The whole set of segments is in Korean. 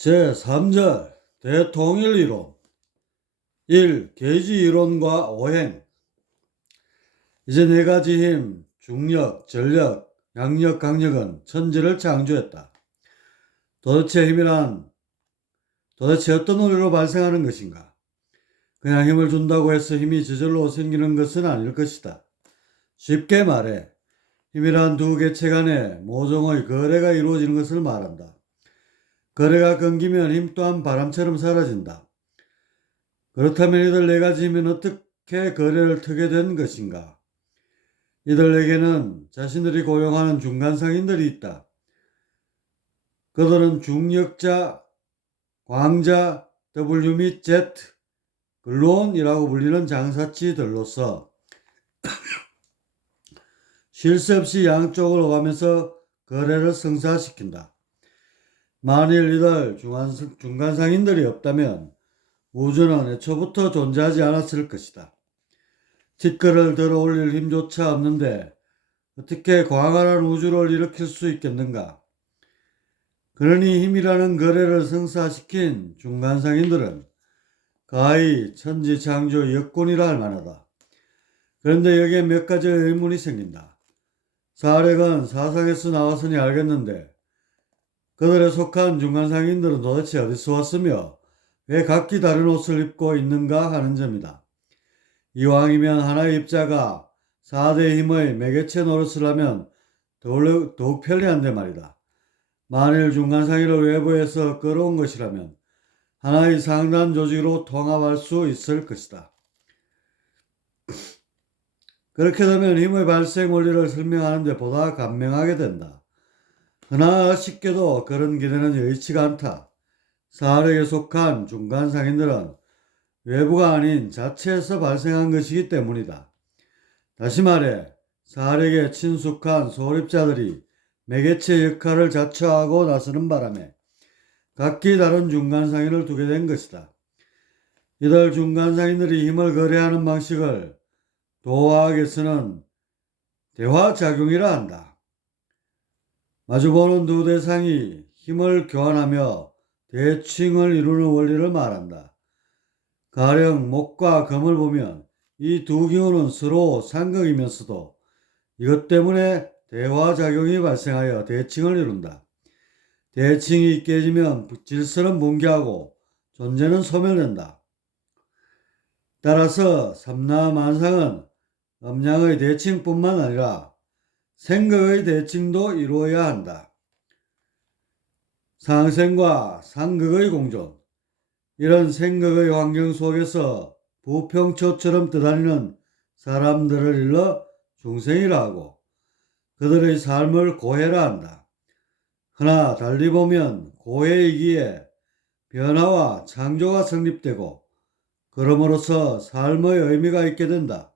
제3절 대통일이론 1. 계지이론과 오행. 이제 네 가지 힘, 중력, 전력, 양력, 강력은 천지를 창조했다. 도대체 어떤 원리로 발생하는 것인가? 그냥 힘을 준다고 해서 힘이 저절로 생기는 것은 아닐 것이다. 쉽게 말해 힘이란 두 개체 간의 모종의 거래가 이루어지는 것을 말한다. 거래가 끊기면 힘 또한 바람처럼 사라진다. 그렇다면 이들 네 가지 힘은 어떻게 거래를 트게 된 것인가? 이들에게는 자신들이 고용하는 중간상인들이 있다. 그들은 중력자, 광자, W 및 Z, 근로원이라고 불리는 장사치들로서 쉴 새 없이 양쪽을 오가면서 거래를 성사시킨다. 만일 이들 중간상인들이 없다면 우주는 애초부터 존재하지 않았을 것이다. 티끌을 들어 올릴 힘조차 없는데 어떻게 광활한 우주를 일으킬 수 있겠는가? 그러니 힘이라는 거래를 성사시킨 중간상인들은 가히 천지창조 역군이라 할 만하다. 그런데 여기에 몇 가지 의문이 생긴다. 사력은 사상에서 나왔으니 알겠는데 그들에 속한 중간상인들은 도대체 어디서 왔으며 왜 각기 다른 옷을 입고 있는가 하는 점이다. 이왕이면 하나의 입자가 4대 힘의 매개체 노릇을 하면 더욱 편리한데 말이다. 만일 중간상의를 외부에서 끌어온 것이라면 하나의 상단 조직으로 통합할 수 있을 것이다. 그렇게 되면 힘의 발생 원리를 설명하는 데 보다 간명하게 된다. 그러나 쉽게도 그런 기대는 여의치가 않다. 사력에 속한 중간상인들은 외부가 아닌 자체에서 발생한 것이기 때문이다. 다시 말해 사력에 친숙한 소립자들이 매개체 역할을 자처하고 나서는 바람에 각기 다른 중간상인을 두게 된 것이다. 이들 중간상인들이 힘을 거래하는 방식을 도화학에서는 대화작용이라 한다. 마주보는 두 대상이 힘을 교환하며 대칭을 이루는 원리를 말한다. 가령 목과 금을 보면 이 두 기운은 서로 상극이면서도 이것 때문에 대화작용이 발생하여 대칭을 이룬다. 대칭이 깨지면 질서는 붕괴하고 존재는 소멸된다. 따라서 삼라만상은 음양의 대칭뿐만 아니라 생극의 대칭도 이루어야 한다. 상생과 상극의 공존. 이런 생극의 환경 속에서 부평초처럼 떠다니는 사람들을 일러 중생이라 하고 그들의 삶을 고해라 한다. 그러나 달리 보면 고해이기에 변화와 창조가 성립되고 그러므로서 삶의 의미가 있게 된다.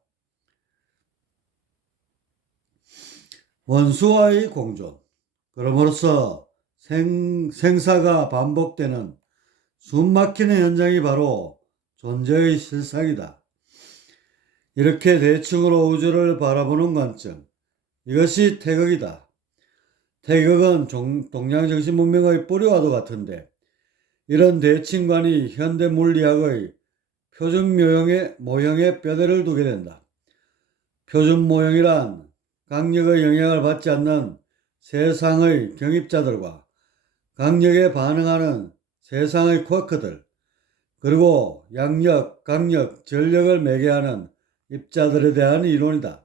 원수와의 공존. 그러므로서 생사가 반복되는 숨막히는 현장이 바로 존재의 실상이다. 이렇게 대칭으로 우주를 바라보는 관점. 이것이 태극이다. 태극은 동양정신문명의 뿌리와도 같은데 이런 대칭관이 현대 물리학의 표준 모형에 뼈대를 두게 된다. 표준 모형이란 강력의 영향을 받지 않는 세상의 경입자들과 강력에 반응하는 세상의 쿼크들, 그리고 양력, 강력, 전력을 매개하는 입자들에 대한 이론이다.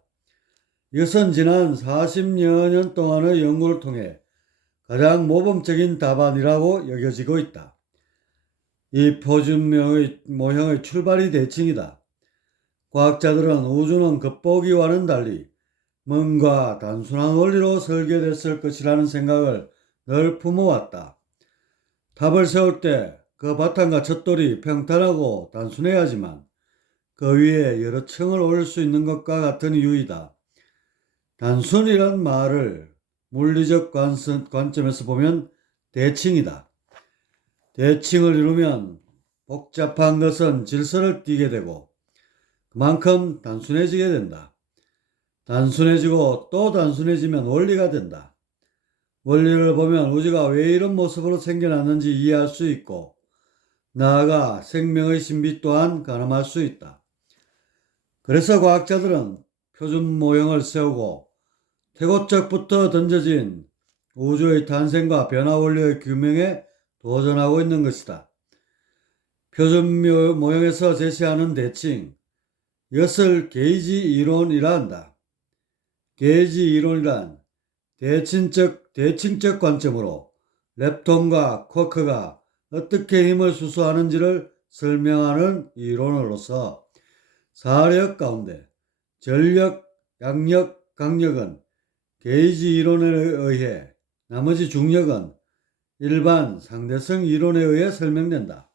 이것은 지난 40여 년 동안의 연구를 통해 가장 모범적인 답안이라고 여겨지고 있다. 이 표준 모형의 출발이 대칭이다. 과학자들은 우주는 겉보기와는 달리 뭔가 단순한 원리로 설계됐을 것이라는 생각을 늘 품어왔다. 탑을 세울 때 그 바탕과 첫돌이 평탄하고 단순해야 하지만 그 위에 여러 층을 올릴 수 있는 것과 같은 이유이다. 단순이란 말을 물리적 관점에서 보면 대칭이다. 대칭을 이루면 복잡한 것은 질서를 띠게 되고 그만큼 단순해지게 된다. 단순해지고 또 단순해지면 원리가 된다. 원리를 보면 우주가 왜 이런 모습으로 생겨났는지 이해할 수 있고 나아가 생명의 신비 또한 가늠할 수 있다. 그래서 과학자들은 표준 모형을 세우고 태고적부터 던져진 우주의 탄생과 변화 원리의 규명에 도전하고 있는 것이다. 표준 모형에서 제시하는 대칭, 이것을 게이지 이론이라 한다. 게이지 이론이란 대칭적 관점으로 렙톤과 쿼크가 어떻게 힘을 수소하는지를 설명하는 이론으로서 사력 가운데 전력, 양력, 강력은 게이지 이론에 의해 나머지 중력은 일반 상대성 이론에 의해 설명된다.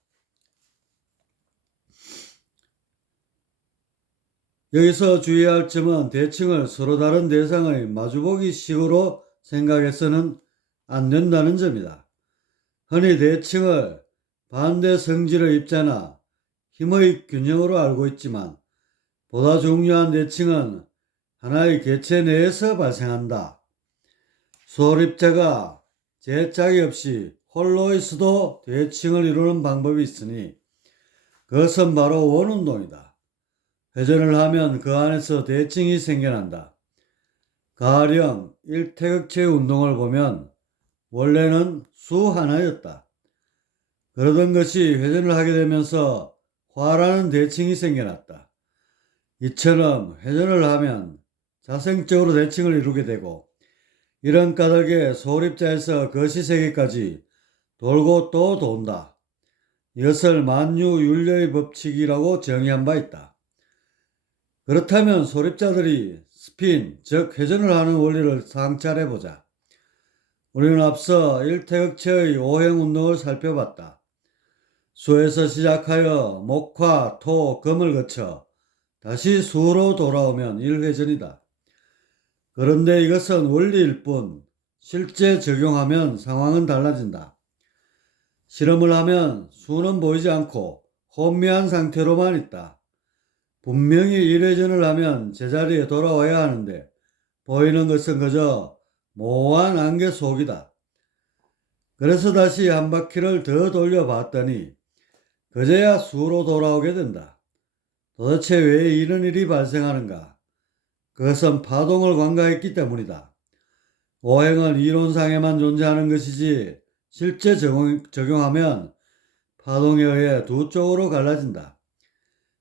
여기서 주의할 점은 대칭을 서로 다른 대상의 마주보기 식으로 생각해서는 안 된다는 점이다. 흔히 대칭을 반대 성질의 입자나 힘의 균형으로 알고 있지만 보다 중요한 대칭은 하나의 개체 내에서 발생한다. 소립자가 제짝이 없이 홀로 있어도 대칭을 이루는 방법이 있으니 그것은 바로 원운동이다. 회전을 하면 그 안에서 대칭이 생겨난다. 가령 일태극체 운동을 보면 원래는 수 하나였다. 그러던 것이 회전을 하게 되면서 화라는 대칭이 생겨났다. 이처럼 회전을 하면 자생적으로 대칭을 이루게 되고 이런 까닭에 소립자에서 거시세계까지 돌고 또 돈다. 이것을 만유윤례의 법칙이라고 정의한 바 있다. 그렇다면 소립자들이 스핀, 즉 회전을 하는 원리를 상찰해보자. 우리는 앞서 일태극체의 오행운동을 살펴봤다. 수에서 시작하여 목화, 토, 금을 거쳐 다시 수로 돌아오면 1회전이다. 그런데 이것은 원리일 뿐 실제 적용하면 상황은 달라진다. 실험을 하면 수는 보이지 않고 혼미한 상태로만 있다. 분명히 1회전을 하면 제자리에 돌아와야 하는데 보이는 것은 그저 모호한 안개 속이다. 그래서 다시 한 바퀴를 더 돌려봤더니 그제야 수로 돌아오게 된다. 도대체 왜 이런 일이 발생하는가? 그것은 파동을 관가했기 때문이다. 오행은 이론상에만 존재하는 것이지 실제 적용하면 파동에 의해 두 쪽으로 갈라진다.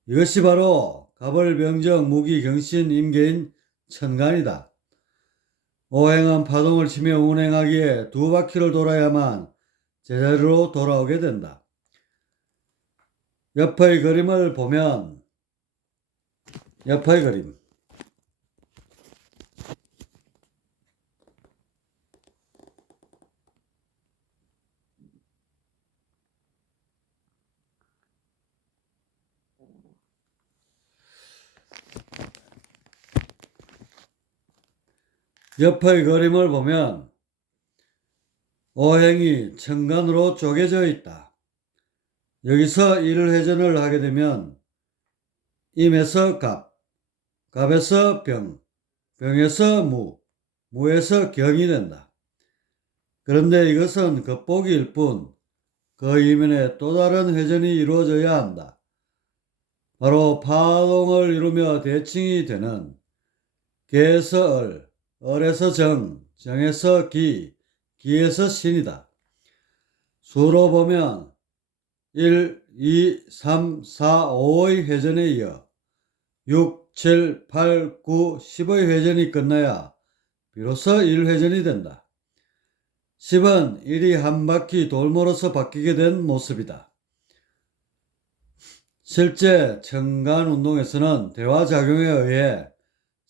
이것이 바로 갑을, 병정, 무기, 경신, 임계인 천간이다. 오행은 파동을 치며 운행하기에 두 바퀴를 돌아야만 제자리로 돌아오게 된다. 옆의 그림을 보면 옆의 그림 옆의 그림을 보면 오행이 천간으로 쪼개져 있다. 여기서 1회전을 하게 되면 임에서 갑, 갑에서 병, 병에서 무, 무에서 경이 된다. 그런데 이것은 겉보기일 뿐 그 이면에 또 다른 회전이 이루어져야 한다. 바로 파동을 이루며 대칭이 되는 개에서 얼, 얼에서 정, 정에서 기, 기에서 신이다. 수로 보면 1, 2, 3, 4, 5의 회전에 이어 6, 7, 8, 9, 10의 회전이 끝나야 비로소 1회전이 된다. 10은 1이 한 바퀴 돌므로써 바뀌게 된 모습이다. 실제 천간 운동에서는 대화작용에 의해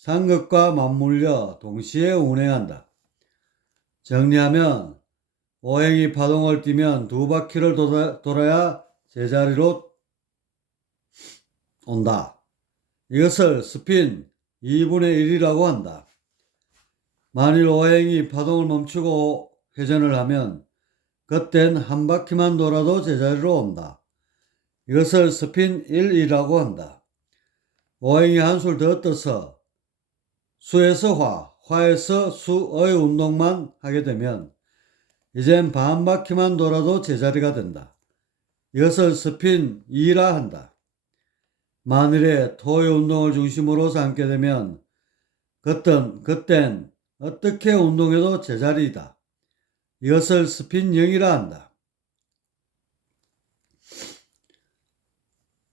상극과 맞물려 동시에 운행한다. 정리하면 오행이 파동을 띠면 두 바퀴를 돌아야 제자리로 온다. 이것을 스핀 2분의 1이라고 한다. 만일 오행이 파동을 멈추고 회전을 하면 그땐 한 바퀴만 돌아도 제자리로 온다. 이것을 스핀 1이라고 한다. 오행이 한술 더 떠서 수에서 화, 화에서 수의 운동만 하게 되면 이젠 반 바퀴만 돌아도 제자리가 된다. 이것을 스핀 2라 한다. 만일에 토의 운동을 중심으로 삼게 되면 그땐 어떻게 운동해도 제자리이다. 이것을 스핀 0이라 한다.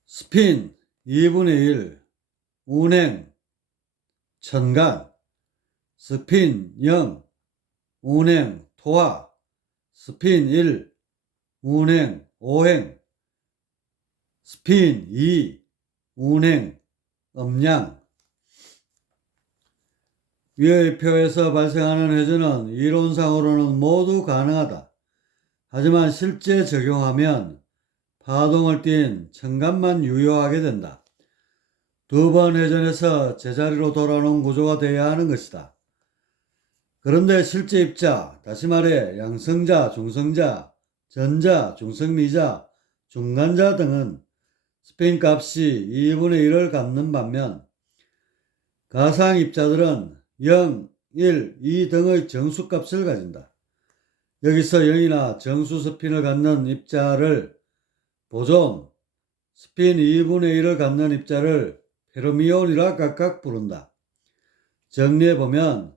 스핀 2분의 1 운행 천간 스핀 0 운행 토화 스핀 1 운행 오행 스핀 2 운행 음양 위의 표에서 발생하는 회전은 이론상으로는 모두 가능하다. 하지만 실제 적용하면 파동을 띈 천간만 유효하게 된다. 두 번 회전해서 제자리로 돌아오는 구조가 되어야 하는 것이다. 그런데 실제 입자, 다시 말해 양성자, 중성자, 전자, 중성미자, 중간자 등은 스핀 값이 2분의 1을 갖는 반면 가상 입자들은 0, 1, 2 등의 정수값을 가진다. 여기서 0이나 정수 스핀을 갖는 입자를 보존, 스핀 2분의 1을 갖는 입자를 페르미온이라 각각 부른다. 정리해보면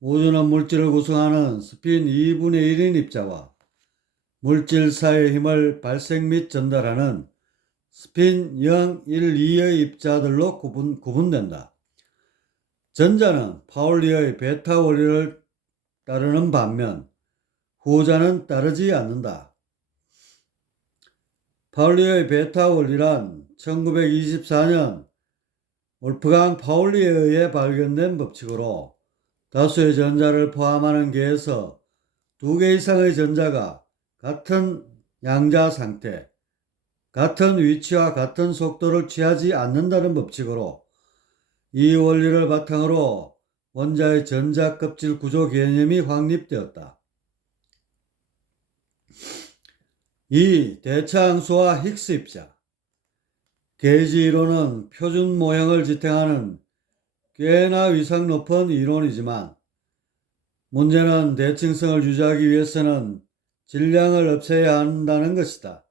우주는 물질을 구성하는 스핀 2분의 1인 입자와 물질 사이의 힘을 발생 및 전달하는 스핀 0, 1, 2의 입자들로 구분된다. 전자는 파울리의 베타 원리를 따르는 반면 후자는 따르지 않는다. 파울리의 베타 원리란 1924년 올프강 파울리에 의해 발견된 법칙으로 다수의 전자를 포함하는 계에서 2개 이상의 전자가 같은 양자 상태, 같은 위치와 같은 속도를 취하지 않는다는 법칙으로 이 원리를 바탕으로 원자의 전자 껍질 구조 개념이 확립되었다. 이 대차항수와 힉스 입자, 게이지 이론은 표준 모형을 지탱하는 꽤나 위상 높은 이론이지만 문제는 대칭성을 유지하기 위해서는 질량을 없애야 한다는 것이다.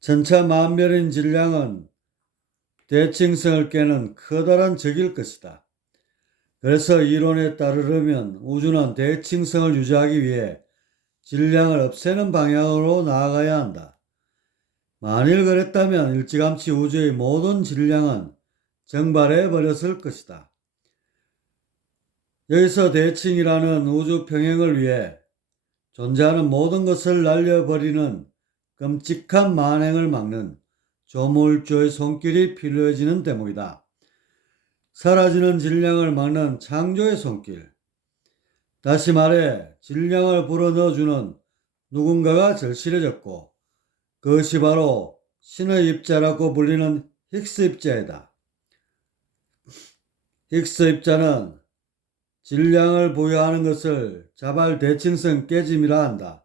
천차만별인 질량은 대칭성을 깨는 커다란 적일 것이다. 그래서 이론에 따르려면 우주는 대칭성을 유지하기 위해 질량을 없애는 방향으로 나아가야 한다. 만일 그랬다면 일찌감치 우주의 모든 질량은 증발해 버렸을 것이다. 여기서 대칭이라는 우주 평행을 위해 존재하는 모든 것을 날려버리는 끔찍한 만행을 막는 조물주의 손길이 필요해지는 대목이다. 사라지는 질량을 막는 창조의 손길. 다시 말해 질량을 불어넣어주는 누군가가 절실해졌고 그것이 바로 신의 입자라고 불리는 힉스 입자이다. 힉스 입자는 질량을 부여하는 것을 자발 대칭성 깨짐이라 한다.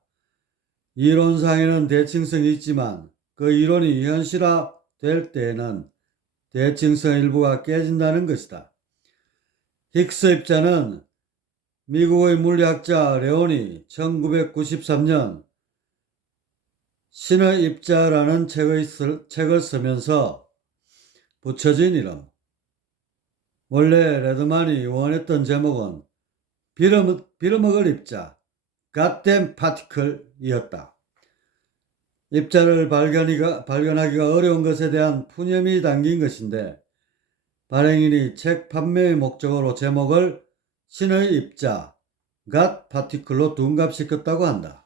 이론상에는 대칭성이 있지만 그 이론이 현실화될 때에는 대칭성 일부가 깨진다는 것이다. 힉스 입자는 미국의 물리학자 레온이 1993년 신의 입자라는 책을 쓰면서 붙여진 이름. 원래 레드만이 원했던 제목은 빌어먹을 입자, Goddamn Particle이었다. 입자를 발견하기가 어려운 것에 대한 푸념이 담긴 것인데 발행인이 책 판매의 목적으로 제목을 신의 입자, God Particle로 둔갑시켰다고 한다.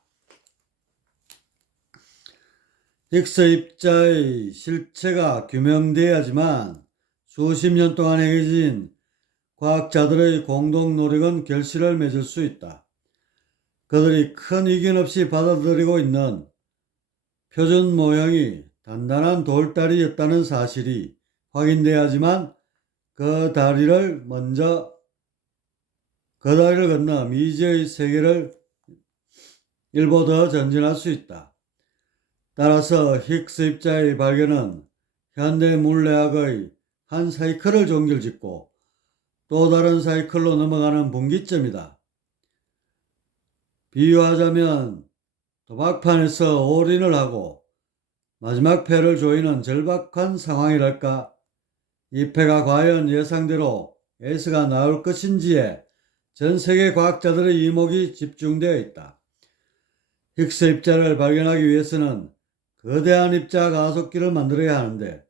힉스 입자의 실체가 규명되어야지만 수십 년 동안 행해진 과학자들의 공동 노력은 결실을 맺을 수 있다. 그들이 큰 이견 없이 받아들이고 있는 표준 모형이 단단한 돌다리였다는 사실이 확인돼야지만 그 다리를 건너 미지의 세계를 일보 더 전진할 수 있다. 따라서 힉스 입자의 발견은 현대 물리학의 한 사이클을 종결짓고 또 다른 사이클로 넘어가는 분기점이다. 비유하자면 도박판에서 올인을 하고 마지막 패를 조이는 절박한 상황이랄까. 이 패가 과연 예상대로 에이스가 나올 것인지에 전 세계 과학자들의 이목이 집중되어 있다. 힉스 입자를 발견하기 위해서는 거대한 입자 가속기를 만들어야 하는데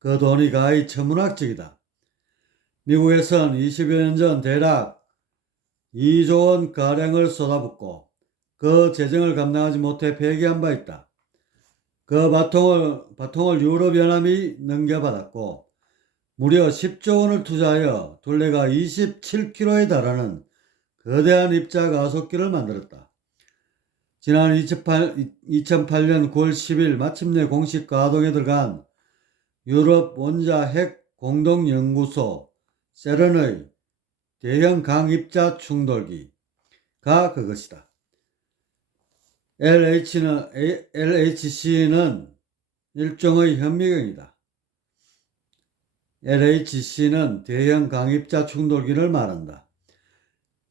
그 돈이 가히 천문학적이다. 미국에선 20여 년 전 대략 2조 원 가량을 쏟아붓고 그 재정을 감당하지 못해 폐기한 바 있다. 그 바통을 유럽연합이 넘겨받았고 무려 10조 원을 투자하여 둘레가 27km에 달하는 거대한 입자 가속기를 만들었다. 지난 2008년 9월 10일 마침내 공식 가동에 들어간 유럽 원자 핵 공동연구소 세른의 대형 강입자 충돌기가 그것이다. LHC는 일종의 현미경이다. LHC는 대형 강입자 충돌기를 말한다.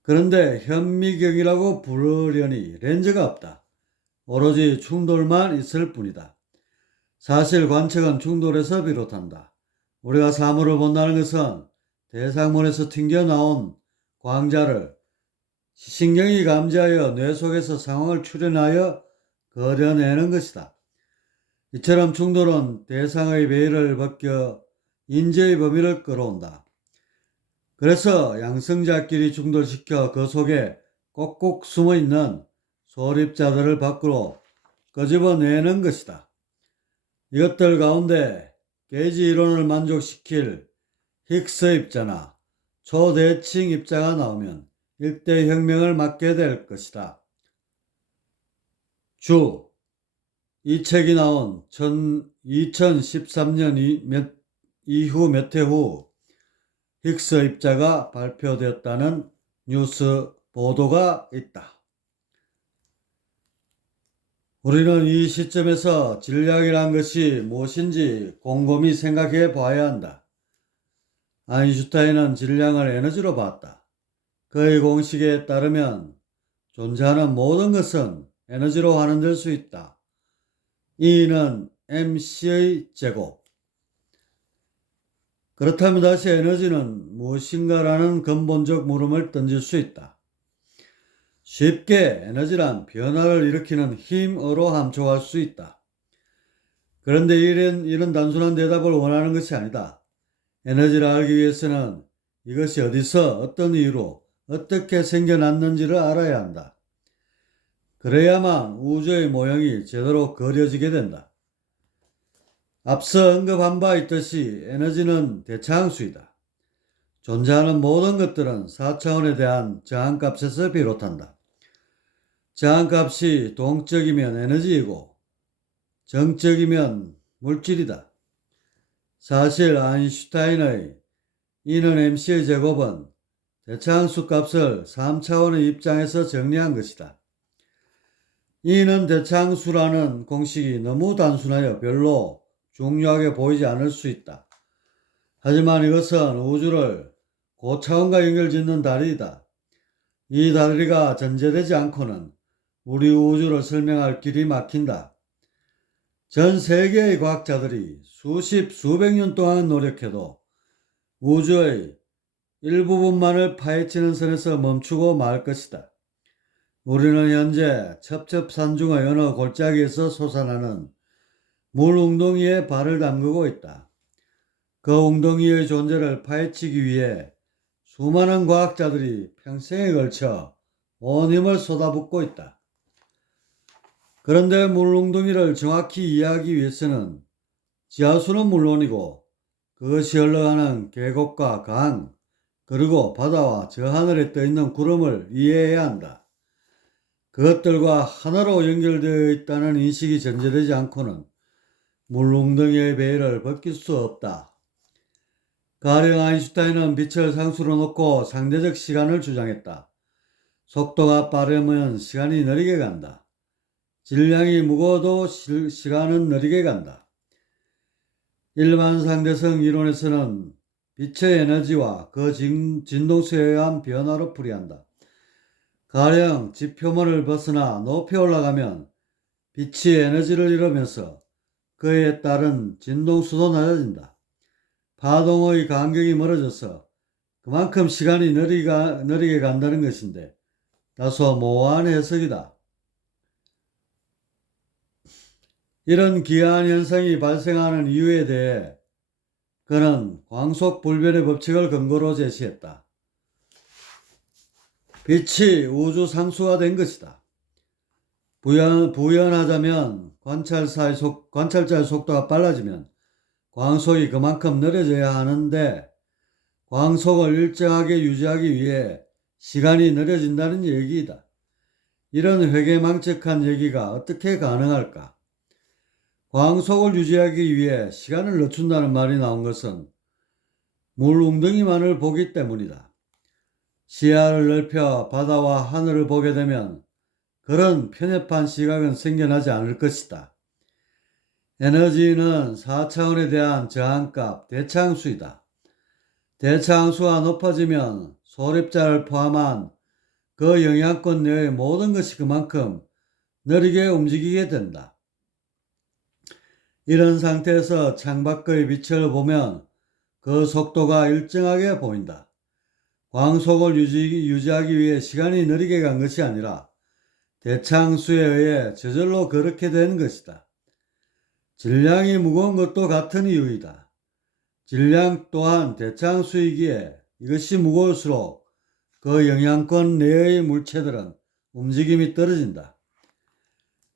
그런데 현미경이라고 부르려니 렌즈가 없다. 오로지 충돌만 있을 뿐이다. 사실 관측은 충돌에서 비롯한다. 우리가 사물을 본다는 것은 대상물에서 튕겨나온 광자를 시신경이 감지하여 뇌 속에서 상황을 추론하여 그려내는 것이다. 이처럼 충돌은 대상의 베일을 벗겨 인지의 범위를 끌어온다. 그래서 양성자끼리 충돌시켜 그 속에 꼭꼭 숨어있는 소립자들을 밖으로 끄집어내는 것이다. 이것들 가운데 게이지 이론을 만족시킬 힉스 입자나 초대칭 입자가 나오면 일대 혁명을 맞게 될 것이다. 이 책이 나온 2013년 이후 몇 해 후 힉스 입자가 발표되었다는 뉴스 보도가 있다. 우리는 이 시점에서 질량이란 것이 무엇인지 곰곰이 생각해 봐야 한다. 아인슈타인은 질량을 에너지로 봤다. 그의 공식에 따르면 존재하는 모든 것은 에너지로 환원될 수 있다. E는 mc의 제곱. 그렇다면 다시 에너지는 무엇인가라는 근본적 물음을 던질 수 있다. 쉽게 에너지란 변화를 일으키는 힘으로 함축할 수 있다. 그런데 이런 단순한 대답을 원하는 것이 아니다. 에너지를 알기 위해서는 이것이 어디서 어떤 이유로 어떻게 생겨났는지를 알아야 한다. 그래야만 우주의 모형이 제대로 그려지게 된다. 앞서 언급한 바 있듯이 에너지는 대차항수이다. 존재하는 모든 것들은 4차원에 대한 저항값에서 비롯한다. 저항값이 동적이면 에너지이고 정적이면 물질이다. 사실 아인슈타인의 E는 mc의 제곱은 대차항수 값을 3차원의 입장에서 정리한 것이다. E는 대차항수라는 공식이 너무 단순하여 별로 중요하게 보이지 않을 수 있다. 하지만 이것은 우주를 고차원과 연결짓는 다리이다. 이 다리가 전제되지 않고는 우리 우주를 설명할 길이 막힌다. 전 세계의 과학자들이 수백 년 동안 노력해도 우주의 일부분만을 파헤치는 선에서 멈추고 말 것이다. 우리는 현재 첩첩산중의 어느 골짜기에서 솟아나는 물 웅덩이에 발을 담그고 있다. 그 웅덩이의 존재를 파헤치기 위해 수많은 과학자들이 평생에 걸쳐 온 힘을 쏟아붓고 있다. 그런데 물 웅덩이를 정확히 이해하기 위해서는 지하수는 물론이고 그것이 흘러가는 계곡과 강, 그리고 바다와 저 하늘에 떠있는 구름을 이해해야 한다. 그것들과 하나로 연결되어 있다는 인식이 전제되지 않고는 물 웅덩이의 베일을 벗길 수 없다. 가령 아인슈타인은 빛을 상수로 놓고 상대적 시간을 주장했다. 속도가 빠르면 시간이 느리게 간다. 질량이 무거워도 시간은 느리게 간다. 일반 상대성 이론에서는 빛의 에너지와 그 진동수에 의한 변화로 풀이한다. 가령 집 표면을 벗어나 높이 올라가면 빛이 에너지를 잃으면서 그에 따른 진동수도 낮아진다. 파동의 간격이 멀어져서 그만큼 시간이 느리게 간다는 것인데 다소 모호한 해석이다. 이런 기이한 현상이 발생하는 이유에 대해 그는 광속 불변의 법칙을 근거로 제시했다. 빛이 우주 상수가 된 것이다. 부연하자면 관찰자의 속도가 빨라지면 광속이 그만큼 느려져야 하는데 광속을 일정하게 유지하기 위해 시간이 느려진다는 얘기이다. 이런 회계망측한 얘기가 어떻게 가능할까? 광속을 유지하기 위해 시간을 늦춘다는 말이 나온 것은 물 웅덩이만을 보기 때문이다. 시야를 넓혀 바다와 하늘을 보게 되면 그런 편협한 시각은 생겨나지 않을 것이다. 에너지는 4차원에 대한 저항값 대차항수이다. 대차항수가 높아지면 소립자를 포함한 그 영향권 내의 모든 것이 그만큼 느리게 움직이게 된다. 이런 상태에서 창밖의 빛을 보면 그 속도가 일정하게 보인다. 광속을 유지하기 위해 시간이 느리게 간 것이 아니라 대차항수에 의해 저절로 그렇게 된 것이다. 질량이 무거운 것도 같은 이유이다. 질량 또한 대차항수이기에 이것이 무거울수록 그 영향권 내의 물체들은 움직임이 떨어진다.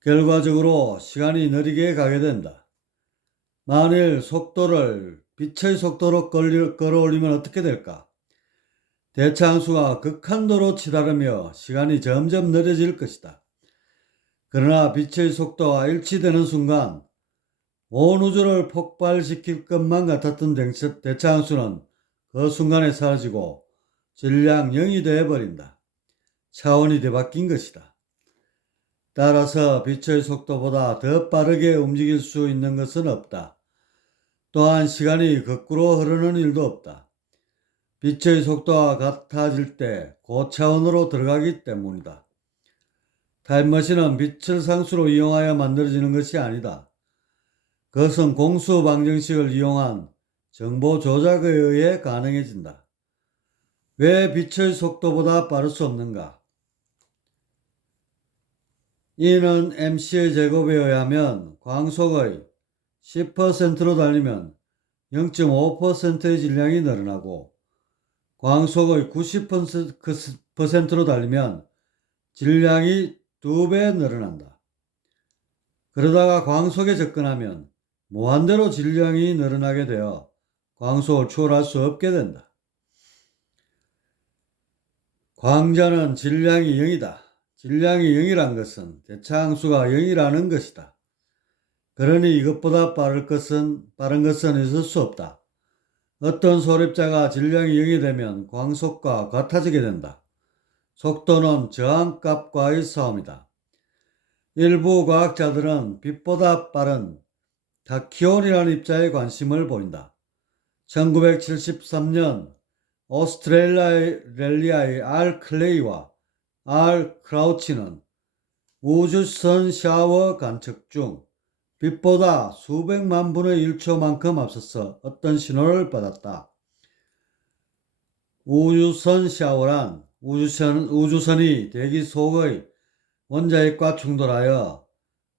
결과적으로 시간이 느리게 가게 된다. 만일 속도를 빛의 속도로 끌어올리면 어떻게 될까? 대차항수가 극한도로 치달으며 시간이 점점 느려질 것이다. 그러나 빛의 속도와 일치되는 순간 온 우주를 폭발시킬 것만 같았던 대차항수는 그 순간에 사라지고 질량 0이 되어버린다. 차원이 뒤바뀐 것이다. 따라서 빛의 속도보다 더 빠르게 움직일 수 있는 것은 없다. 또한 시간이 거꾸로 흐르는 일도 없다. 빛의 속도와 같아질 때 고차원으로 들어가기 때문이다. 타임머신은 빛을 상수로 이용하여 만들어지는 것이 아니다. 그것은 공수 방정식을 이용한 정보 조작에 의해 가능해진다. 왜 빛의 속도보다 빠를 수 없는가? 이는 mc의 제곱에 의하면 광속의 10%로 달리면 0.5%의 질량이 늘어나고 광속의 90%로 달리면 질량이 2배 늘어난다. 그러다가 광속에 접근하면 무한대로 질량이 늘어나게 되어 광속을 초월할 수 없게 된다. 광자는 질량이 0이다. 질량이 0이란 것은 대차항수가 0이라는 것이다. 그러니 이것보다 빠른 것은 있을 수 없다. 어떤 소립자가 질량이 0이 되면 광속과 같아지게 된다. 속도는 저항값과의 싸움이다. 일부 과학자들은 빛보다 빠른 타키온이라는 입자에 관심을 보인다. 1973년 오스트레일리아의 R 클레이와 R 크라우치는 우주선 샤워 관측 중 빛보다 수백만 분의 1초만큼 앞서서 어떤 신호를 받았다. 우주선 샤워란 우주선이 대기 속의 원자핵과 충돌하여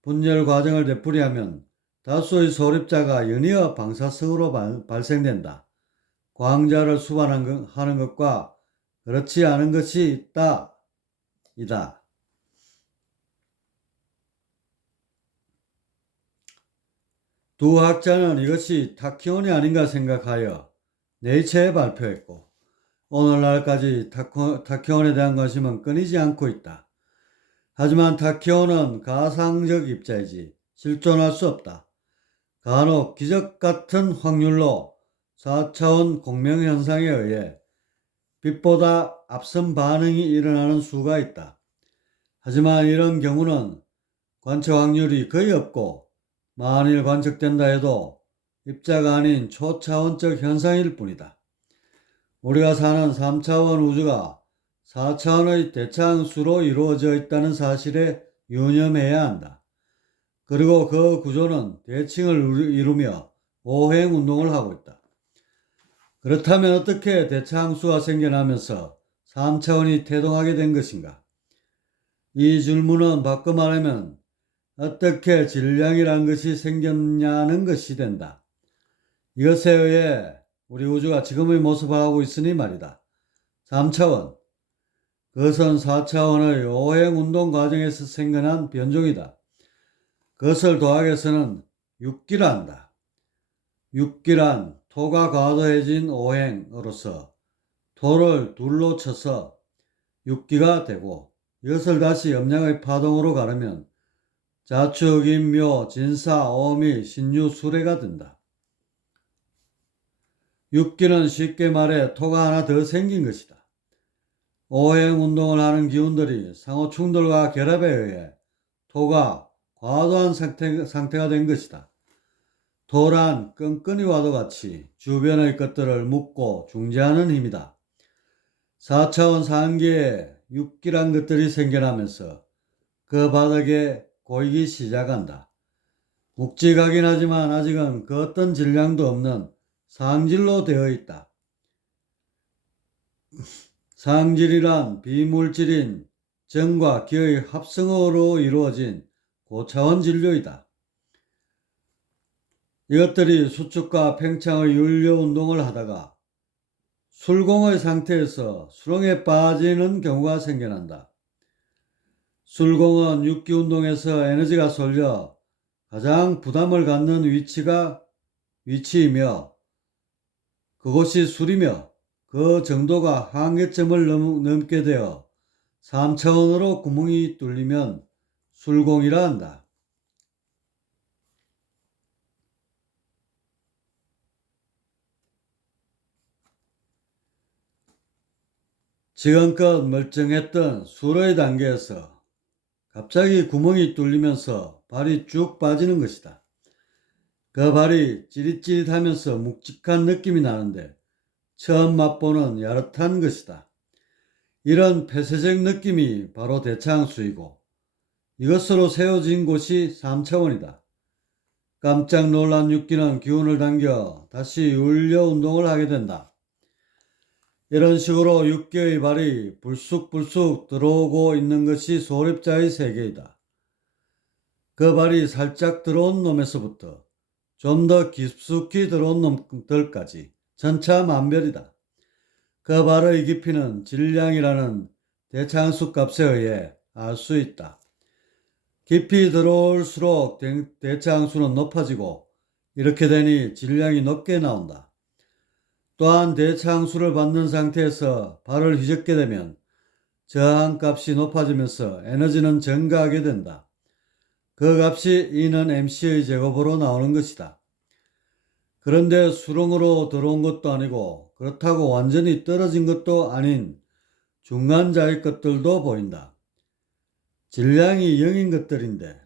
분열 과정을 되풀이하면 다수의 소립자가 연이어 방사성으로 발생된다. 광자를 수반하는 것과 그렇지 않은 것이 있다. 이다. 두 학자는 이것이 타키온이 아닌가 생각하여 네이처에 발표했고 오늘날까지 타키온에 대한 관심은 끊이지 않고 있다. 하지만 타키온은 가상적 입자이지 실존할 수 없다. 간혹 기적 같은 확률로 4차원 공명현상에 의해 빛보다 앞선 반응이 일어나는 수가 있다. 하지만 이런 경우는 관측 확률이 거의 없고 만일 관측된다 해도 입자가 아닌 초차원적 현상일 뿐이다. 우리가 사는 3차원 우주가 4차원의 대차항수로 이루어져 있다는 사실에 유념해야 한다. 그리고 그 구조는 대칭을 이루며 오행운동을 하고 있다. 그렇다면 어떻게 대차항수가 생겨나면서 3차원이 태동하게 된 것인가? 이 질문은 바꿔 말하면 어떻게 질량이란 것이 생겼냐는 것이 된다. 이것에 의해 우리 우주가 지금의 모습을 하고 있으니 말이다. 3차원, 그것은 4차원의 오행운동 과정에서 생겨난 변종이다. 그것을 도학에서는 육기라 한다. 육기란 토가 과도해진 오행으로서 토를 둘로 쳐서 육기가 되고, 이것을 다시 염량의 파동으로 가르면 자축, 인묘, 진사, 오미, 신유, 수레가 된다. 육기는 쉽게 말해 토가 하나 더 생긴 것이다. 오행운동을 하는 기운들이 상호 충돌과 결합에 의해 토가 과도한 상태가 된 것이다. 토란 끈끈이 와도 같이 주변의 것들을 묶고 중재하는 힘이다. 4차원 상계에 육기란 것들이 생겨나면서 그 바닥에 고이기 시작한다. 묵직하긴 하지만 아직은 그 어떤 질량도 없는 상질로 되어 있다. 상질이란 비물질인 정과 기의 합성어로 이루어진 고차원 진료이다. 이것들이 수축과 팽창의 윤려 운동을 하다가 술공의 상태에서 수렁에 빠지는 경우가 생겨난다. 술공은 육기 운동에서 에너지가 쏠려 가장 부담을 갖는 위치이며 그곳이 술이며 그 정도가 한계점을 넘게 되어 3차원으로 구멍이 뚫리면 술공이라 한다. 지금껏 멀쩡했던 술의 단계에서 갑자기 구멍이 뚫리면서 발이 쭉 빠지는 것이다. 그 발이 찌릿찌릿하면서 묵직한 느낌이 나는데 처음 맛보는 야릇한 것이다. 이런 폐쇄적 느낌이 바로 대차항수이고 이것으로 세워진 곳이 3차원이다. 깜짝 놀란 육기는 기운을 당겨 다시 윤려 운동을 하게 된다. 이런 식으로 육기의 발이 불쑥불쑥 들어오고 있는 것이 소립자의 세계이다. 그 발이 살짝 들어온 놈에서부터 좀 더 깊숙이 들어온 놈들까지 천차만별이다. 그 발의 깊이는 질량이라는 대차항수 값에 의해 알 수 있다. 깊이 들어올수록 대차항수는 높아지고 이렇게 되니 질량이 높게 나온다. 또한 대차항수를 받는 상태에서 발을 휘젓게 되면 저항값이 높아지면서 에너지는 증가하게 된다. 그 값이 E는 MC의 제곱으로 나오는 것이다. 그런데 수렁으로 들어온 것도 아니고 그렇다고 완전히 떨어진 것도 아닌 중간자의 것들도 보인다. 질량이 0인 것들인데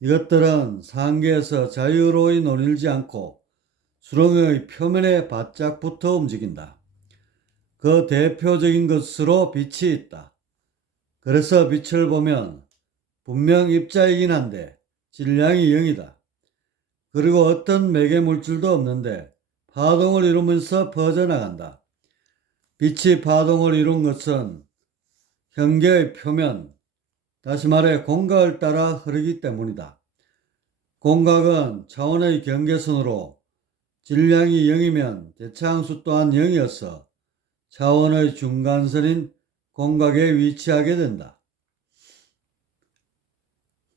이것들은 상계에서 자유로이 논일지 않고 수렁의 표면에 바짝 붙어 움직인다. 그 대표적인 것으로 빛이 있다. 그래서 빛을 보면 분명 입자이긴 한데 질량이 0이다. 그리고 어떤 매개 물질도 없는데 파동을 이루면서 퍼져나간다. 빛이 파동을 이룬 것은 현계의 표면, 다시 말해 공각을 따라 흐르기 때문이다. 공각은 차원의 경계선으로 질량이 0이면 대차항수 또한 0이어서 차원의 중간선인 공각에 위치하게 된다.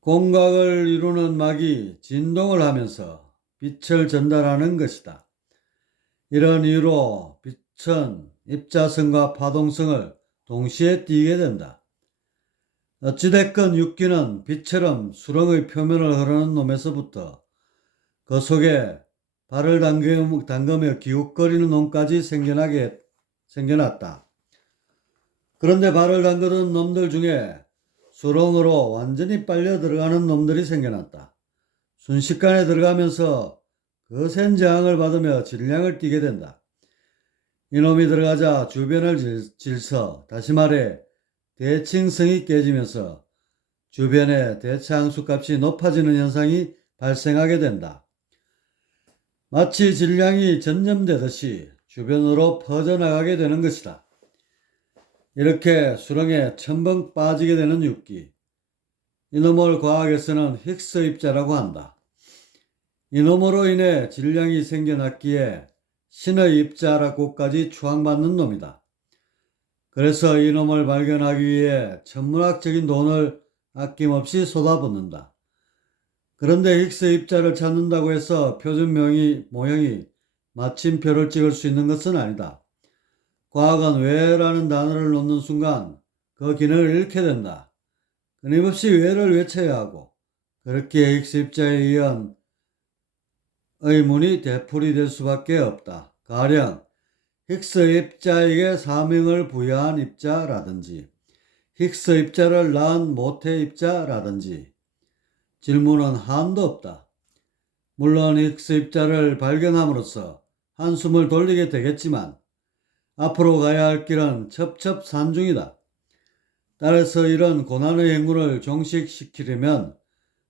공각을 이루는 막이 진동을 하면서 빛을 전달하는 것이다. 이런 이유로 빛은 입자성과 파동성을 동시에 띠게 된다. 어찌됐건 육기는 빛처럼 수렁의 표면을 흐르는 놈에서부터 그 속에 발을 담그며 기웃거리는 놈까지 생겨났다. 그런데 발을 담그는 놈들 중에 수렁으로 완전히 빨려 들어가는 놈들이 생겨났다. 순식간에 들어가면서 거센 저항을 받으며 질량을 띠게 된다. 이놈이 들어가자 주변을 질서, 다시 말해 대칭성이 깨지면서 주변의 대차항수 값이 높아지는 현상이 발생하게 된다. 마치 질량이 전염되듯이 주변으로 퍼져나가게 되는 것이다. 이렇게 수렁에 첨벙 빠지게 되는 육기, 이놈을 과학에서는 힉스 입자라고 한다. 이놈으로 인해 질량이 생겨났기에 신의 입자라고까지 추앙받는 놈이다. 그래서 이놈을 발견하기 위해 천문학적인 돈을 아낌없이 쏟아붓는다. 그런데 힉스 입자를 찾는다고 해서 표준 모형이 마침표를 찍을 수 있는 것은 아니다. 과학은 왜라는 단어를 놓는 순간 그 기능을 잃게 된다. 끊임없이 왜를 외쳐야 하고, 그렇게 힉스 입자에 의한 의문이 되풀이될 수밖에 없다. 가령 힉스 입자에게 사명을 부여한 입자라든지 힉스 입자를 낳은 모태 입자라든지 질문은 한도 없다. 물론 힉스 입자를 발견함으로써 한숨을 돌리게 되겠지만 앞으로 가야 할 길은 첩첩산중이다. 따라서 이런 고난의 행군을 종식시키려면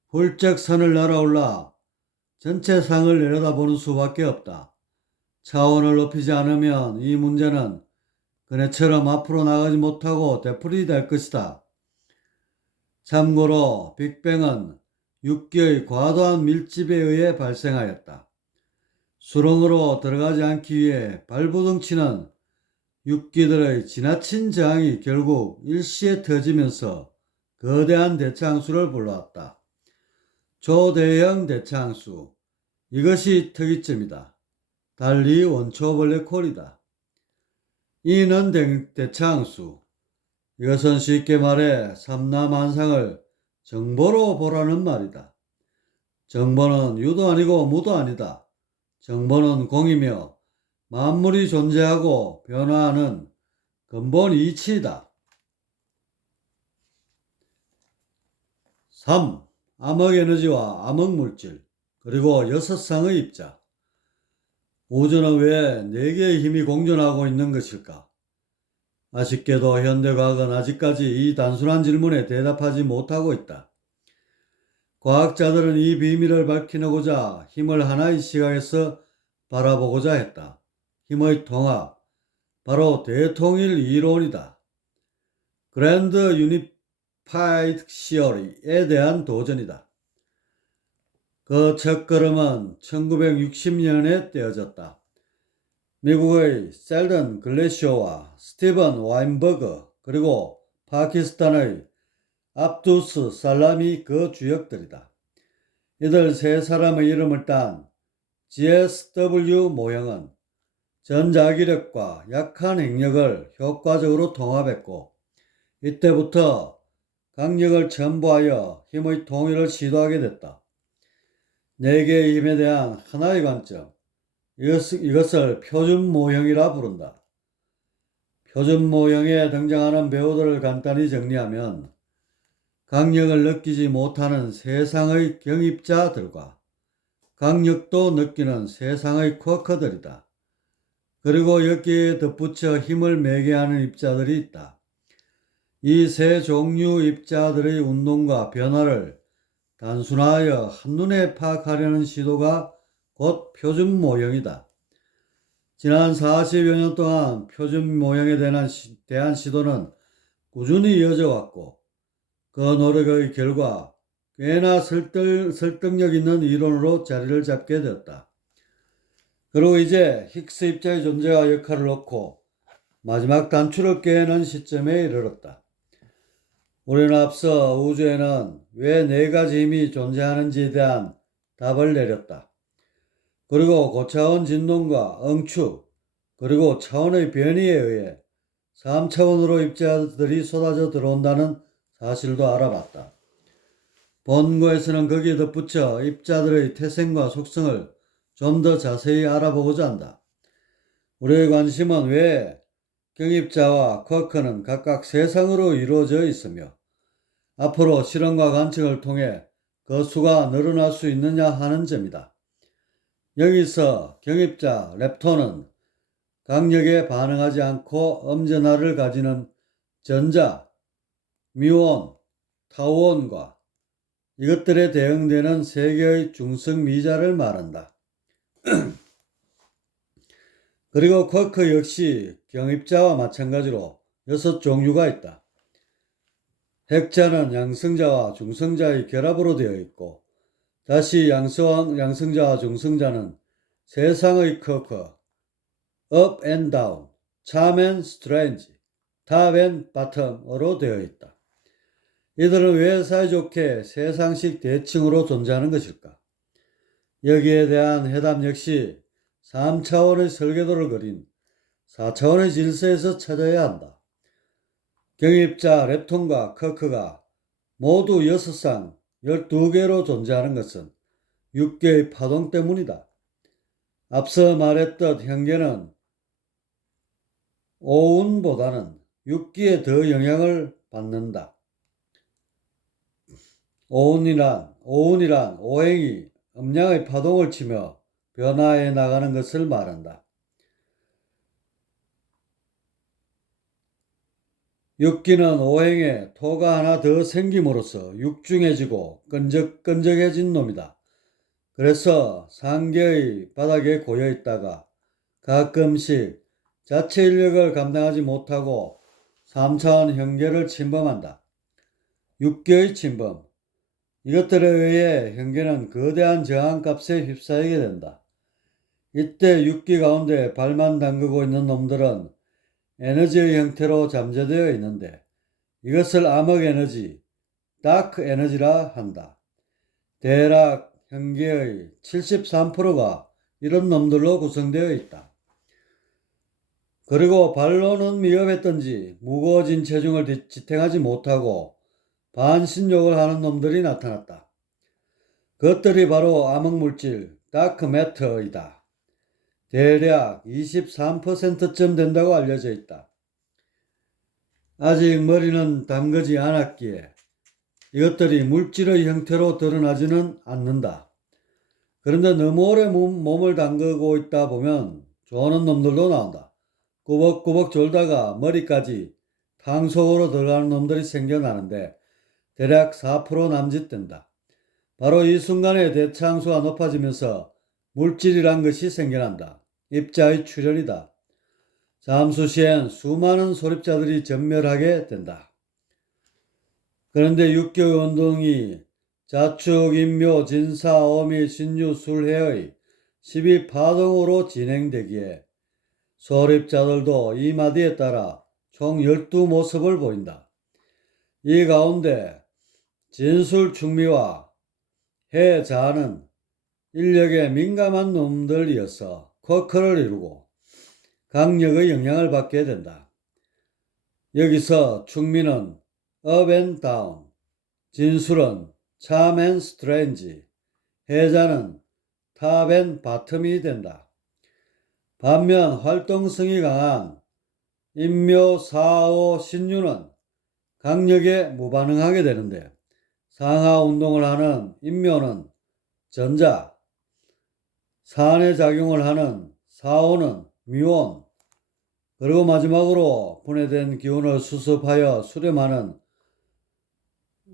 훌쩍 산을 날아올라 전체 상을 내려다보는 수밖에 없다. 차원을 높이지 않으면 이 문제는 그네처럼 앞으로 나가지 못하고 되풀이될 것이다. 참고로 빅뱅은 육기의 과도한 밀집에 의해 발생하였다. 수렁으로 들어가지 않기 위해 발부둥치는 육기들의 지나친 저항이 결국 일시에 터지면서 거대한 대차항수를 불러왔다. 초대형 대차항수, 이것이 특이점이다. 달리 원초 블랙홀이다. 이는 대차항수, 이것은 쉽게 말해 삼라만상을 정보로 보라는 말이다. 정보는 유도 아니고 무도 아니다. 정보는 공이며 만물이 존재하고 변화하는 근본 이치이다. 3. 암흑에너지와 암흑물질, 그리고 6상의 입자. 우주는 왜 4개의 힘이 공존하고 있는 것일까? 아쉽게도 현대과학은 아직까지 이 단순한 질문에 대답하지 못하고 있다. 과학자들은 이 비밀을 밝히고자 힘을 하나의 시각에서 바라보고자 했다. 힘의 통합, 바로 대통일 이론이다. 그랜드 유니파이드 시어리에 대한 도전이다. 그 첫걸음은 1960년에 떼어졌다. 미국의 셀던 글래시오와 스티븐 와인버그, 그리고 파키스탄의 압두스 살람이 그 주역들이다. 이들 세 사람의 이름을 딴 GSW 모형은 전자기력과 약한 핵력을 효과적으로 통합했고, 이때부터 강력을 첨부하여 힘의 통일을 시도하게 됐다. 4개의 힘에 대한 하나의 관점, 이것을 표준 모형이라 부른다. 표준 모형에 등장하는 배우들을 간단히 정리하면 강력을 느끼지 못하는 세상의 경입자들과 강력도 느끼는 세상의 쿼커들이다. 그리고 여기에 덧붙여 힘을 매개하는 입자들이 있다. 이 세 종류 입자들의 운동과 변화를 단순하여 한눈에 파악하려는 시도가 곧 표준 모형이다. 지난 40여 년 동안 표준 모형에 대한 시도는 꾸준히 이어져 왔고, 그 노력의 결과 꽤나 설득력 있는 이론으로 자리를 잡게 되었다. 그리고 이제 힉스 입자의 존재와 역할을 놓고 마지막 단추를 꿰는 시점에 이르렀다. 우리는 앞서 우주에는 왜 4가지 힘이 존재하는지에 대한 답을 내렸다. 그리고 고차원 진동과 응축, 그리고 차원의 변이에 의해 3차원으로 입자들이 쏟아져 들어온다는 사실도 알아봤다. 본거에서는 거기에 덧붙여 입자들의 태생과 속성을 좀 더 자세히 알아보고자 한다. 우리의 관심은 왜 경입자와 쿼커는 각각 세상으로 이루어져 있으며 앞으로 실험과 관측을 통해 그 수가 늘어날 수 있느냐 하는 점이다. 여기서 경입자 렙톤은 강력에 반응하지 않고 엄전하를 가지는 전자, 뮤온, 타우온과 이것들에 대응되는 세 개의 중성 미자를 말한다. 그리고 쿼크 역시 경입자와 마찬가지로 6종류가 있다. 핵자는 양성자와 중성자의 결합으로 되어 있고, 다시 양성자와 중성자는 세상의 쿼크, up and down, charm and strange, top and bottom으로 되어 있다. 이들은 왜 사이좋게 세상식 대칭으로 존재하는 것일까? 여기에 대한 해답 역시 3차원의 설계도를 그린 4차원의 질서에서 찾아야 한다. 경입자 렙톤과 커크가 모두 6쌍 12개로 존재하는 것은 6개의 파동 때문이다. 앞서 말했듯 현계는 오운보다는 6기에 더 영향을 받는다. 오운이란 오행이 음량의 파동을 치며 변화해 나가는 것을 말한다. 6기는 오행에 토가 하나 더 생김으로써 육중해지고 끈적끈적해진 놈이다. 그래서 상계의 바닥에 고여있다가 가끔씩 자체 인력을 감당하지 못하고 3차원 현계를 침범한다. 6기의 침범. 이것들에 의해 현계는 거대한 저항값에 휩싸이게 된다. 이때 6기 가운데 발만 담그고 있는 놈들은 에너지의 형태로 잠재되어 있는데 이것을 암흑에너지, 다크에너지라 한다. 대략 현계의 73%가 이런 놈들로 구성되어 있다. 그리고 발로는 위협했던지 무거워진 체중을 지탱하지 못하고 반신욕을 하는 놈들이 나타났다. 그것들이 바로 암흑물질, 다크매터이다. 대략 23%쯤 된다고 알려져 있다. 아직 머리는 담그지 않았기에 이것들이 물질의 형태로 드러나지는 않는다. 그런데 너무 오래 몸을 담그고 있다 보면 좋아하는 놈들도 나온다. 꾸벅꾸벅 졸다가 머리까지 탕 속으로 들어가는 놈들이 생겨나는데 대략 4% 남짓 된다. 바로 이 순간에 대차항수가 높아지면서 물질이란 것이 생겨난다. 입자의 출현이다. 잠수 시엔 수많은 소립자들이 전멸하게 된다. 그런데 육교의 운동이 자축, 인묘, 진사, 어미, 신유, 술해의 12파동으로 진행되기에 소립자들도 이 마디에 따라 총 12모습을 보인다. 이 가운데 진술 충미와 해자는 인력에 민감한 놈들이어서 쿼크를 이루고 강력의 영향을 받게 된다. 여기서 충미는 up and down, 진술은 charm and strange, 해자는 top and bottom이 된다. 반면 활동성이 강한 인묘, 사오, 신유는 강력에 무반응하게 되는데 상하 운동을 하는 인묘는 전자, 산해 작용을 하는 사오는 뮤온, 그리고 마지막으로 분해된 기운을 수습하여 수렴하는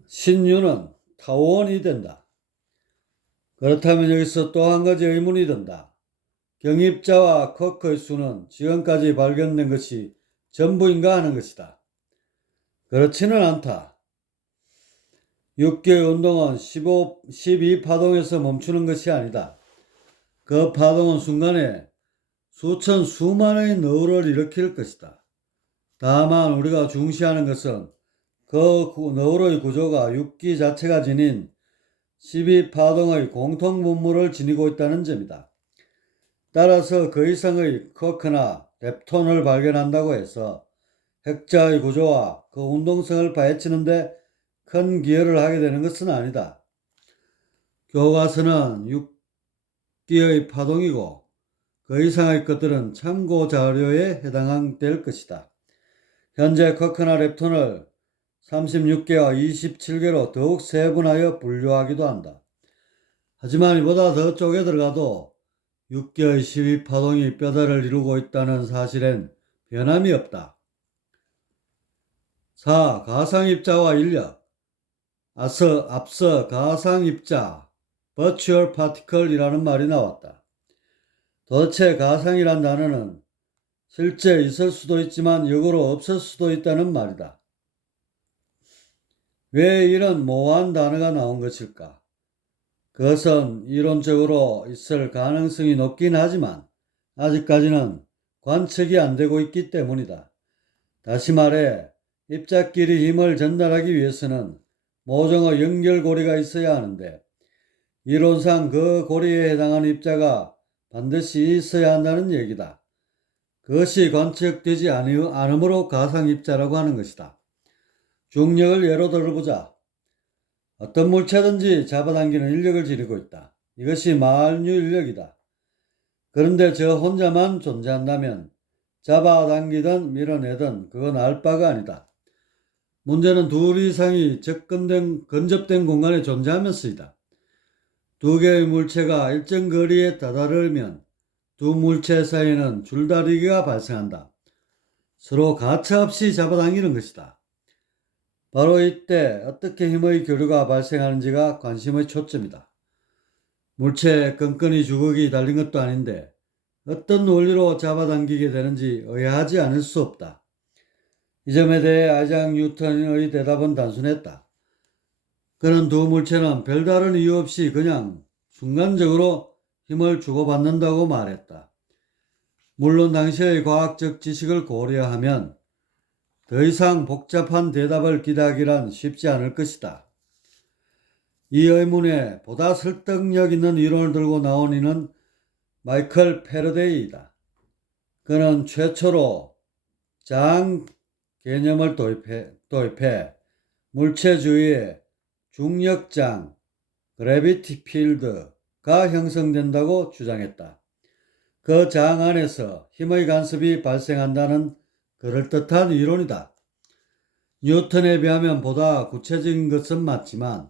신유는 타우온이 된다. 그렇다면 여기서 또 한 가지 의문이 든다. 경입자와 쿼크의 수는 지금까지 발견된 것이 전부인가 하는 것이다. 그렇지는 않다. 6개의 운동은 12파동에서 멈추는 것이 아니다. 그 파동은 순간에 수천 수만의 너울을 일으킬 것이다. 다만 우리가 중시하는 것은 그 너울의 구조가 6기 자체가 지닌 12파동의 공통 분모를 지니고 있다는 점이다. 따라서 그 이상의 쿼크나 렙톤을 발견한다고 해서 핵자의 구조와 그 운동성을 파헤치는데 큰 기여를 하게 되는 것은 아니다. 교과서는 6기의 파동이고 그 이상의 것들은 참고 자료에 해당될 것이다. 현재 쿼크나 렙톤을 36개와 27개로 더욱 세분하여 분류하기도 한다. 하지만 이보다 더 쪼개 들어가도 6개의 시위 파동이 뼈대를 이루고 있다는 사실엔 변함이 없다. 4. 가상입자와 인력. 앞서 가상입자, virtual particle이라는 말이 나왔다. 도대체 가상이란 단어는 실제 있을 수도 있지만 역으로 없을 수도 있다는 말이다. 왜 이런 모호한 단어가 나온 것일까? 그것은 이론적으로 있을 가능성이 높긴 하지만 아직까지는 관측이 안 되고 있기 때문이다. 다시 말해 입자끼리 힘을 전달하기 위해서는 모종의 연결고리가 있어야 하는데 이론상 그 고리에 해당하는 입자가 반드시 있어야 한다는 얘기다. 그것이 관측되지 않으므로 가상입자라고 하는 것이다. 중력을 예로 들어보자. 어떤 물체든지 잡아당기는 인력을 지니고 있다. 이것이 만유 인력이다. 그런데 저 혼자만 존재한다면 잡아당기든 밀어내든 그건 알 바가 아니다. 문제는 둘 이상이 근접된 공간에 존재하면서이다. 두 개의 물체가 일정 거리에 다다르면 두 물체 사이에는 줄다리기가 발생한다. 서로 가차없이 잡아당기는 것이다. 바로 이때 어떻게 힘의 교류가 발생하는지가 관심의 초점이다. 물체에 끈끈이 주걱이 달린 것도 아닌데 어떤 원리로 잡아당기게 되는지 의아하지 않을 수 없다. 이 점에 대해 아이작 뉴턴의 대답은 단순했다. 그는 두 물체는 별다른 이유 없이 그냥 순간적으로 힘을 주고받는다고 말했다. 물론 당시의 과학적 지식을 고려하면 더 이상 복잡한 대답을 기대하기란 쉽지 않을 것이다. 이 의문에 보다 설득력 있는 이론을 들고 나온 이는 마이클 패러데이이다. 그는 최초로 장 개념을 도입해 물체 주위에 중력장, 그래비티 필드가 형성된다고 주장했다. 그 장 안에서 힘의 간섭이 발생한다는 그럴듯한 이론이다. 뉴턴에 비하면 보다 구체적인 것은 맞지만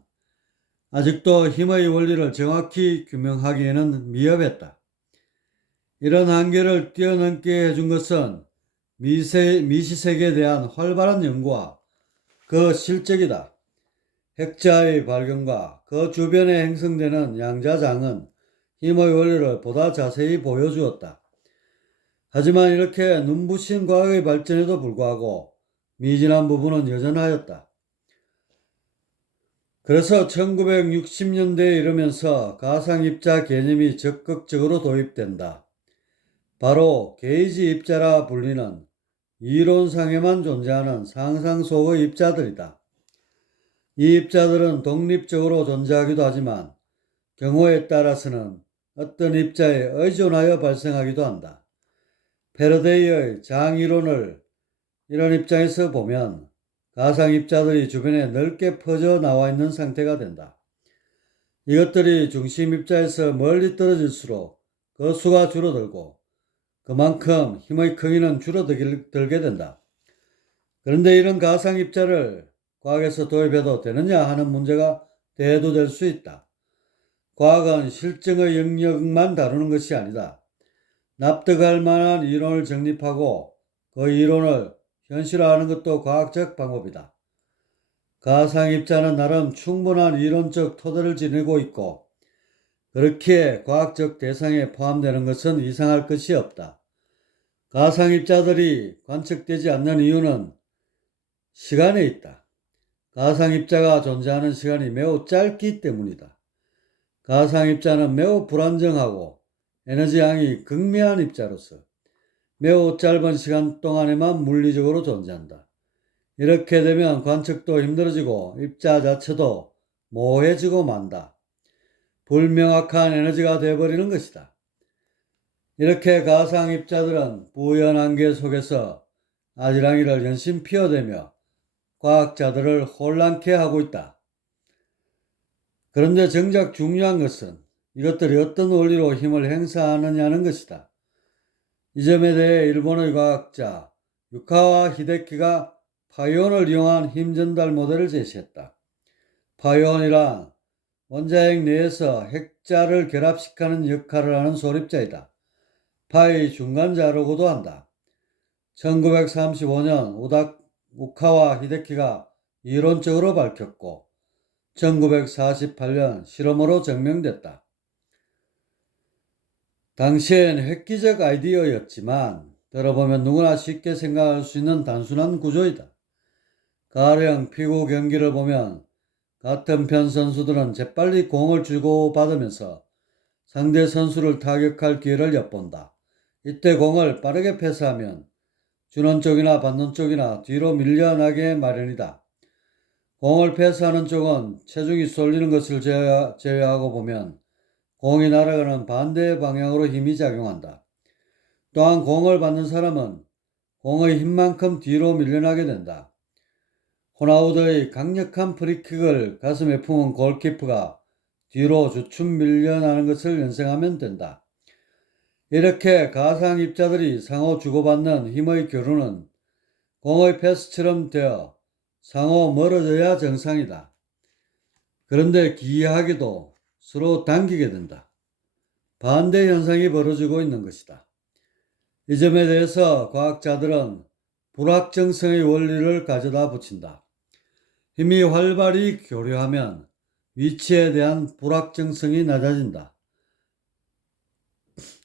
아직도 힘의 원리를 정확히 규명하기에는 미흡했다. 이런 한계를 뛰어넘게 해준 것은 미시세계에 대한 활발한 연구와 그 실적이다. 핵자의 발견과 그 주변에 형성되는 양자장은 힘의 원리를 보다 자세히 보여주었다. 하지만 이렇게 눈부신 과학의 발전에도 불구하고 미진한 부분은 여전하였다. 그래서 1960년대에 이르면서 가상입자 개념이 적극적으로 도입된다. 바로 게이지 입자라 불리는 이론상에만 존재하는 상상 속의 입자들이다. 이 입자들은 독립적으로 존재하기도 하지만 경우에 따라서는 어떤 입자에 의존하여 발생하기도 한다. 패러데이의 장이론을 이런 입장에서 보면 가상입자들이 주변에 넓게 퍼져 나와 있는 상태가 된다. 이것들이 중심 입자에서 멀리 떨어질수록 그 수가 줄어들고 그만큼 힘의 크기는 줄어들게 된다. 그런데 이런 가상입자를 과학에서 도입해도 되느냐 하는 문제가 대두될 수 있다. 과학은 실증의 영역만 다루는 것이 아니다. 납득할 만한 이론을 정립하고 그 이론을 현실화하는 것도 과학적 방법이다. 가상입자는 나름 충분한 이론적 토대를 지니고 있고 그렇기에 과학적 대상에 포함되는 것은 이상할 것이 없다. 가상입자들이 관측되지 않는 이유는 시간에 있다. 가상입자가 존재하는 시간이 매우 짧기 때문이다. 가상입자는 매우 불안정하고 에너지양이 극미한 입자로서 매우 짧은 시간 동안에만 물리적으로 존재한다. 이렇게 되면 관측도 힘들어지고 입자 자체도 모호해지고 만다. 불명확한 에너지가 되어버리는 것이다. 이렇게 가상입자들은 부연 한계 속에서 아지랑이를 연신 피워대며 과학자들을 혼란케 하고 있다. 그런데 정작 중요한 것은 이것들이 어떤 원리로 힘을 행사하느냐는 것이다. 이 점에 대해 일본의 과학자 유카와 히데키가 파이온을 이용한 힘 전달 모델을 제시했다. 파이온이란 원자핵 내에서 핵자를 결합시키는 역할을 하는 소립자이다. 파의 중간자라고도 한다. 1935년 오카와 히데키가 이론적으로 밝혔고 1948년 실험으로 증명됐다. 당시엔 획기적 아이디어였지만 들어보면 누구나 쉽게 생각할 수 있는 단순한 구조이다. 가령 피구 경기를 보면 같은 편 선수들은 재빨리 공을 주고받으면서 상대 선수를 타격할 기회를 엿본다. 이때 공을 빠르게 패스하면 주는 쪽이나 받는 쪽이나 뒤로 밀려나게 마련이다. 공을 패스하는 쪽은 체중이 쏠리는 것을 제외하고 보면 공이 날아가는 반대 방향으로 힘이 작용한다. 또한 공을 받는 사람은 공의 힘만큼 뒤로 밀려나게 된다. 호나우드의 강력한 프리킥을 가슴에 품은 골키퍼가 뒤로 주춤 밀려나는 것을 연상하면 된다. 이렇게 가상 입자들이 상호 주고받는 힘의 교류는 공의 패스처럼 되어 상호 멀어져야 정상이다. 그런데 기이하게도 서로 당기게 된다. 반대 현상이 벌어지고 있는 것이다. 이 점에 대해서 과학자들은 불확정성의 원리를 가져다 붙인다. 힘이 활발히 교류하면 위치에 대한 불확정성이 낮아진다.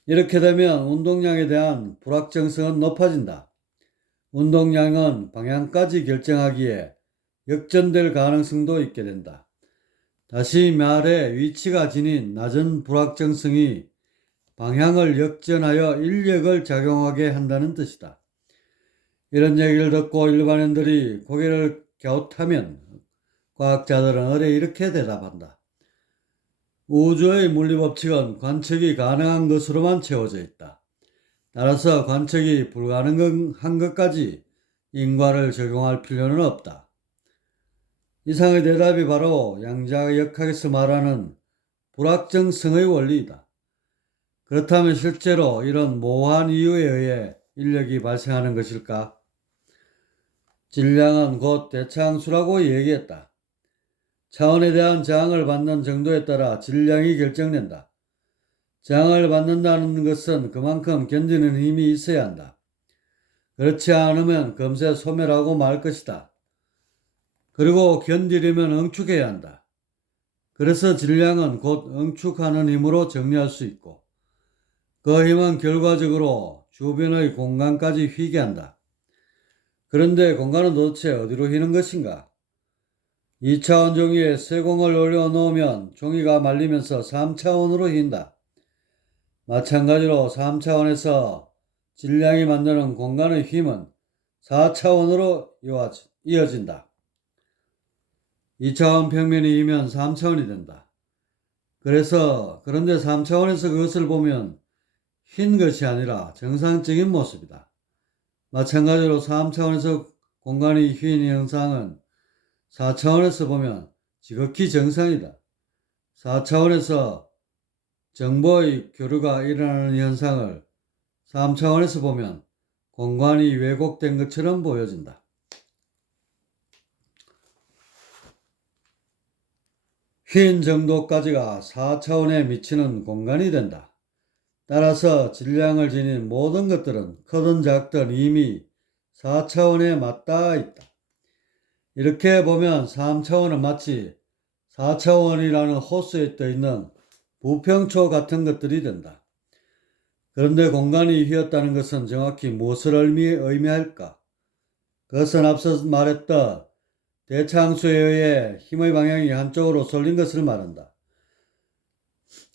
이렇게 되면 운동량에 대한 불확정성은 높아진다. 운동량은 방향까지 결정하기에 역전될 가능성도 있게 된다. 다시 말해 위치가 지닌 낮은 불확정성이 방향을 역전하여 인력을 작용하게 한다는 뜻이다. 이런 얘기를 듣고 일반인들이 고개를 갸웃하면 과학자들은 어뢰 이렇게 대답한다. 우주의 물리법칙은 관측이 가능한 것으로만 채워져 있다. 따라서 관측이 불가능한 것까지 인과를 적용할 필요는 없다. 이상의 대답이 바로 양자역학에서 말하는 불확정성의 원리이다. 그렇다면 실제로 이런 모호한 이유에 의해 인력이 발생하는 것일까? 질량은 곧 대차항수라고 얘기했다. 차원에 대한 저항을 받는 정도에 따라 질량이 결정된다. 저항을 받는다는 것은 그만큼 견디는 힘이 있어야 한다. 그렇지 않으면 금세 소멸하고 말 것이다. 그리고 견디려면 응축해야 한다. 그래서 질량은 곧 응축하는 힘으로 정리할 수 있고 그 힘은 결과적으로 주변의 공간까지 휘게 한다. 그런데 공간은 도대체 어디로 휘는 것인가? 2차원 종이에 쇠공을 올려놓으면 종이가 말리면서 3차원으로 휜다. 마찬가지로 3차원에서 질량이 만드는 공간의 힘은 4차원으로 이어진다. 2차원 평면이 휘면 3차원이 된다. 그런데 3차원에서 그것을 보면 휜 것이 아니라 정상적인 모습이다. 마찬가지로 3차원에서 공간이 휜 현상은 4차원에서 보면 지극히 정상이다. 4차원에서 정보의 교류가 일어나는 현상을 3차원에서 보면 공간이 왜곡된 것처럼 보여진다. 휜 정도까지가 4차원에 미치는 공간이 된다. 따라서 질량을 지닌 모든 것들은 크든 작든 이미 4차원에 맞닿아 있다. 이렇게 보면 3차원은 마치 4차원이라는 호스에 떠있는 부평초 같은 것들이 된다. 그런데 공간이 휘었다는 것은 정확히 무엇을 의미할까? 그것은 앞서 말했던 대차항수에 의해 힘의 방향이 한쪽으로 쏠린 것을 말한다.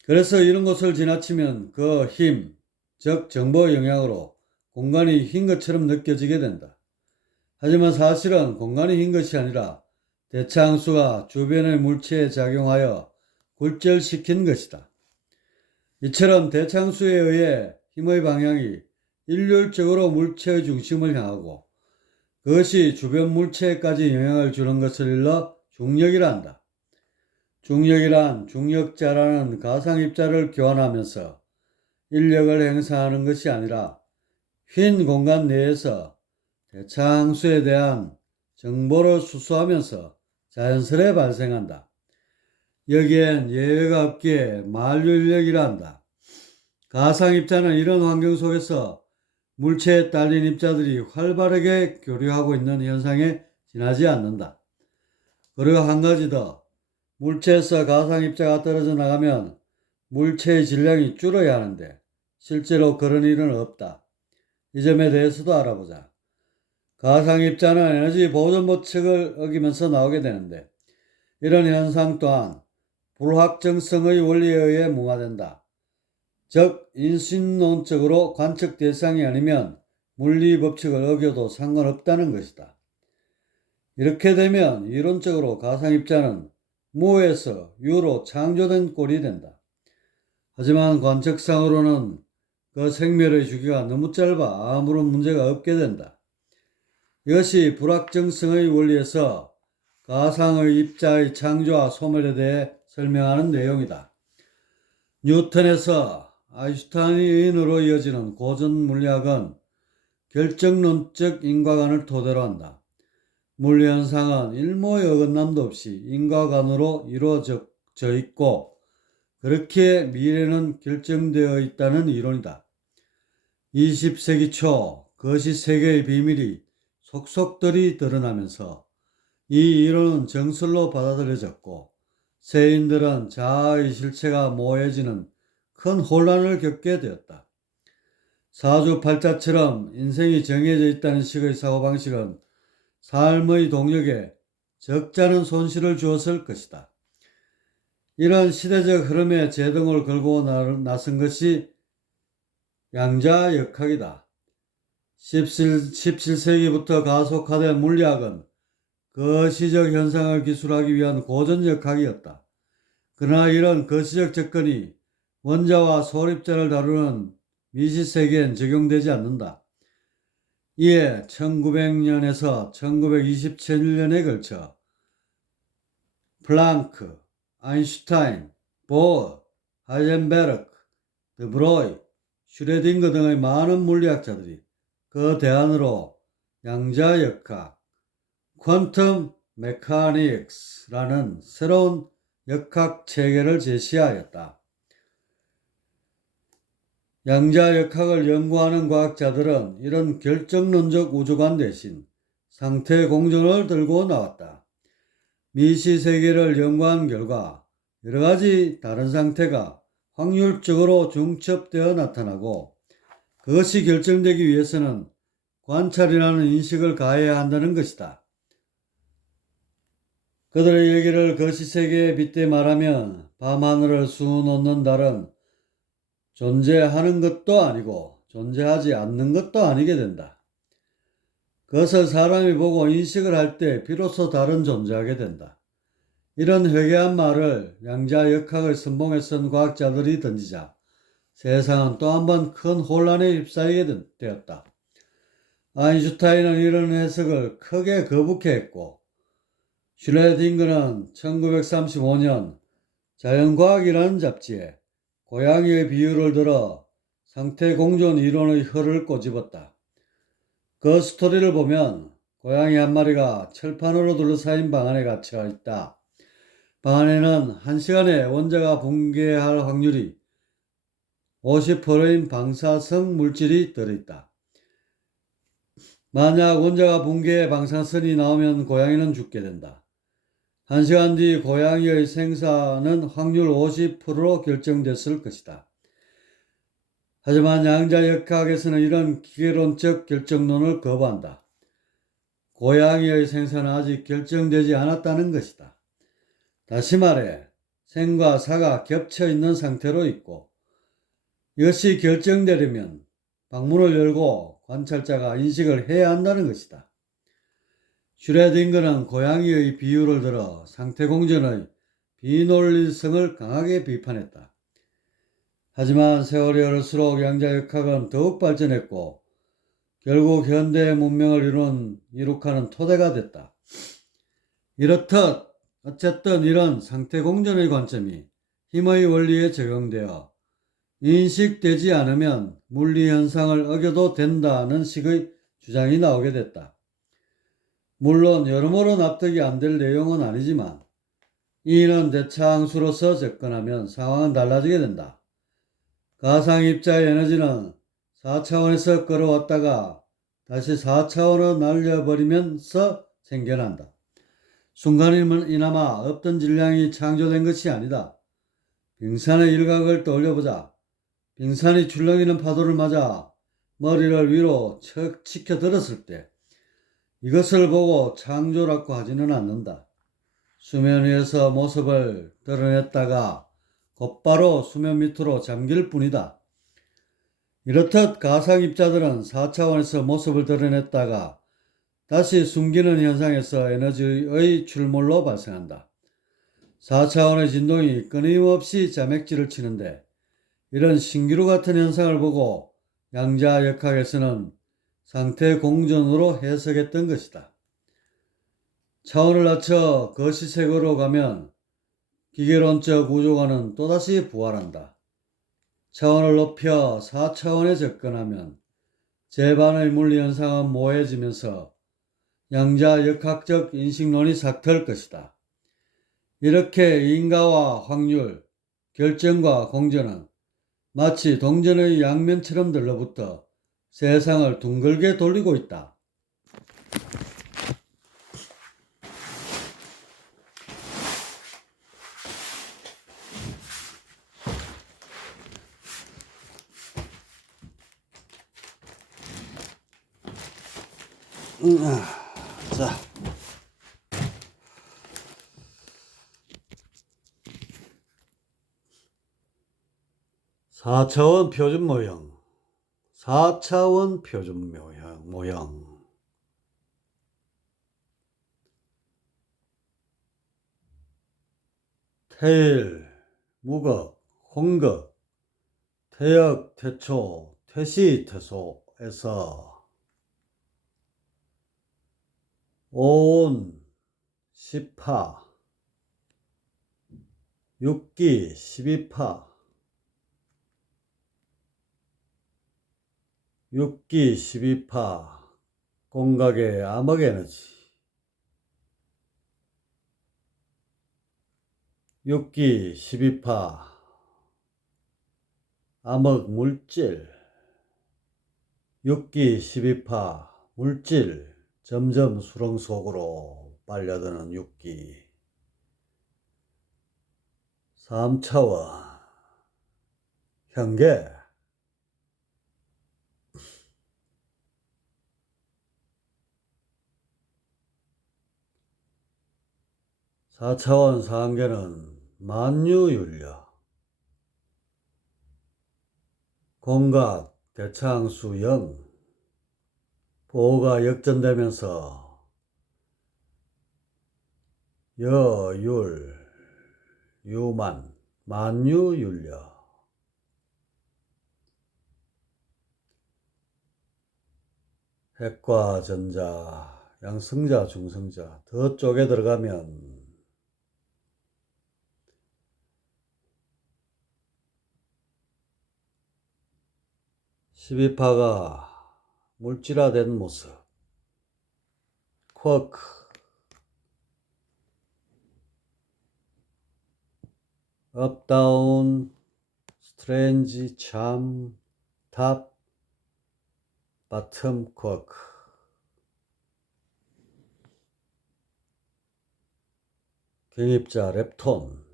그래서 이런 것을 지나치면 그 힘, 즉 정보 영향으로 공간이 휜 것처럼 느껴지게 된다. 하지만 사실은 공간이 휜 것이 아니라 대차항수가 주변의 물체에 작용하여 굴절시킨 것이다. 이처럼 대차항수에 의해 힘의 방향이 일률적으로 물체의 중심을 향하고 그것이 주변 물체에까지 영향을 주는 것을 일러 중력이라 한다. 중력이란 중력자라는 가상입자를 교환하면서 인력을 행사하는 것이 아니라 휜 공간 내에서 대차항수에 대한 정보를 수수하면서 자연스레 발생한다. 여기엔 예외가 없기에 만류인력이라 한다. 가상입자는 이런 환경 속에서 물체에 딸린 입자들이 활발하게 교류하고 있는 현상에 지나지 않는다. 그리고 한 가지 더, 물체에서 가상입자가 떨어져 나가면 물체의 질량이 줄어야 하는데 실제로 그런 일은 없다. 이 점에 대해서도 알아보자. 가상입자는 에너지 보존 법칙을 어기면서 나오게 되는데 이런 현상 또한 불확정성의 원리에 의해 무마된다. 즉 인신론적으로 관측 대상이 아니면 물리 법칙을 어겨도 상관없다는 것이다. 이렇게 되면 이론적으로 가상입자는 무에서 유로 창조된 꼴이 된다. 하지만 관측상으로는 그 생멸의 주기가 너무 짧아 아무런 문제가 없게 된다. 이것이 불확정성의 원리에서 가상의 입자의 창조와 소멸에 대해 설명하는 내용이다. 뉴턴에서 아인슈타인으로 이어지는 고전 물리학은 결정론적 인과관을 토대로 한다. 물리현상은 일모의 어긋남도 없이 인과관으로 이루어져 있고 그렇게 미래는 결정되어 있다는 이론이다. 20세기 초 거시세계의 비밀이 속속들이 드러나면서 이 이론은 정설로 받아들여졌고 세인들은 자아의 실체가 모호해지는 큰 혼란을 겪게 되었다. 사주팔자처럼 인생이 정해져 있다는 식의 사고방식은 삶의 동력에 적잖은 손실을 주었을 것이다. 이런 시대적 흐름에 제동을 걸고 나선 것이 양자역학이다. 17세기부터 가속화된 물리학은 거시적 현상을 기술하기 위한 고전역학이었다. 그러나 이런 거시적 접근이 원자와 소립자를 다루는 미시세계엔 적용되지 않는다. 이에 1900년에서 1927년에 걸쳐 플랑크, 아인슈타인, 보어, 하이젠베르크, 드브로이, 슈레딩거 등의 많은 물리학자들이 그 대안으로 양자역학, 퀀텀 메카닉스라는 새로운 역학 체계를 제시하였다. 양자역학을 연구하는 과학자들은 이런 결정론적 우주관 대신 상태 공존을 들고 나왔다. 미시세계를 연구한 결과 여러가지 다른 상태가 확률적으로 중첩되어 나타나고 그것이 결정되기 위해서는 관찰이라는 인식을 가해야 한다는 것이다. 그들의 얘기를 거시세계에 빗대 말하면 밤하늘을 수놓는 달은 존재하는 것도 아니고 존재하지 않는 것도 아니게 된다. 그것을 사람이 보고 인식을 할 때 비로소 달은 존재하게 된다. 이런 회개한 말을 양자역학을 선봉에 선 과학자들이 던지자 세상은 또 한 번 큰 혼란에 휩싸이게 되었다. 아인슈타인은 이런 해석을 크게 거북해했고 슈레딩거는 1935년 자연과학이라는 잡지에 고양이의 비유를 들어 상태 공존 이론의 혀를 꼬집었다. 그 스토리를 보면 고양이 한 마리가 철판으로 둘러싸인 방 안에 갇혀 있다. 방 안에는 1시간에 원자가 붕괴할 확률이 50%인 방사성 물질이 들어있다. 만약 원자가 붕괴해 방사선이 나오면 고양이는 죽게 된다. 1시간 뒤 고양이의 생사는 확률 50%로 결정됐을 것이다. 하지만 양자역학에서는 이런 기계론적 결정론을 거부한다. 고양이의 생사는 아직 결정되지 않았다는 것이다. 다시 말해 생과 사가 겹쳐 있는 상태로 있고 이것이 결정되려면 방문을 열고 관찰자가 인식을 해야 한다는 것이다. 슈레딩거는 고양이의 비유를 들어 상태 공존의 비논리성을 강하게 비판했다. 하지만 세월이 흐를수록 양자역학은 더욱 발전했고 결국 현대 문명을 이룩하는 토대가 됐다. 이렇듯 어쨌든 이런 상태 공존의 관점이 힘의 원리에 적용되어 인식되지 않으면 물리현상을 어겨도 된다는 식의 주장이 나오게 됐다. 물론 여러모로 납득이 안 될 내용은 아니지만 이는 대차항수로서 접근하면 상황은 달라지게 된다. 가상입자의 에너지는 4차원에서 끌어왔다가 다시 4차원으로 날려버리면서 생겨난다. 순간이나마 없던 질량이 창조된 것이 아니다. 빙산의 일각을 떠올려보자. 빙산이 출렁이는 파도를 맞아 머리를 위로 척 치켜들었을 때 이것을 보고 창조라고 하지는 않는다. 수면 위에서 모습을 드러냈다가 곧바로 수면 밑으로 잠길 뿐이다. 이렇듯 가상입자들은 4차원에서 모습을 드러냈다가 다시 숨기는 현상에서 에너지의 출몰로 발생한다. 4차원의 진동이 끊임없이 자맥질을 치는데 이런 신기루 같은 현상을 보고 양자역학에서는 상태 공전으로 해석했던 것이다. 차원을 낮춰 거시색으로 가면 기계론적 우주관은 또다시 부활한다. 차원을 높여 4차원에 접근하면 제반의 물리현상은 모호해지면서 양자역학적 인식론이 삭트할 것이다. 이렇게 인과와 확률, 결정과 공전은 마치 동전의 양면처럼 들러붙어 세상을 둥글게 돌리고 있다. 자, 4차원 표준 모형. 4차원 표준 모형. 태일, 무극, 홍극, 태역, 태초, 태시, 태소에서 오온, 십파, 육기, 12파, 6기 12파, 공각의 암흑에너지, 6기 12파, 암흑물질, 6기 12파, 물질, 점점 수렁 속으로 빨려드는 6기, 3차원, 현계, 4차원 상계는 만유윤력, 공각, 대차항수 0, 보호가 역전되면서 여율, 유만, 만유윤력, 핵과 전자, 양성자, 중성자 더 쪽에 들어가면 12파가 물질화된 모습, 쿼크, 업다운, 스트레인지, 참, 탑, 바텀 쿼크, 경입자 렙톤,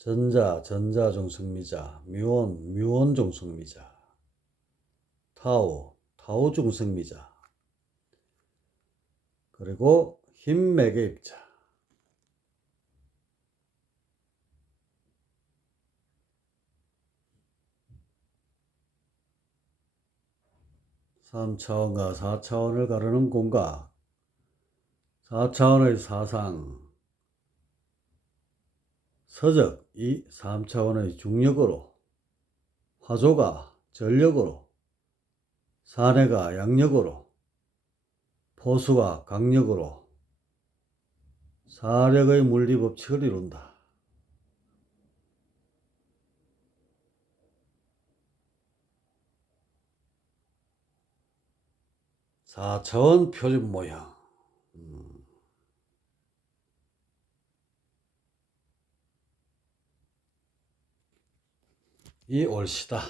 전자, 전자중성미자, 뮤온 중성미자, 타우, 타우 중성미자, 그리고 흰맥의 입자. 3차원과 4차원을 가르는 공각, 4차원의 사상, 서적 이 3차원의 중력으로, 화조가 전력으로, 산해가 양력으로, 포수가 강력으로 사력의 물리법칙을 이룬다. 4차원 표준 모형. 옳시다.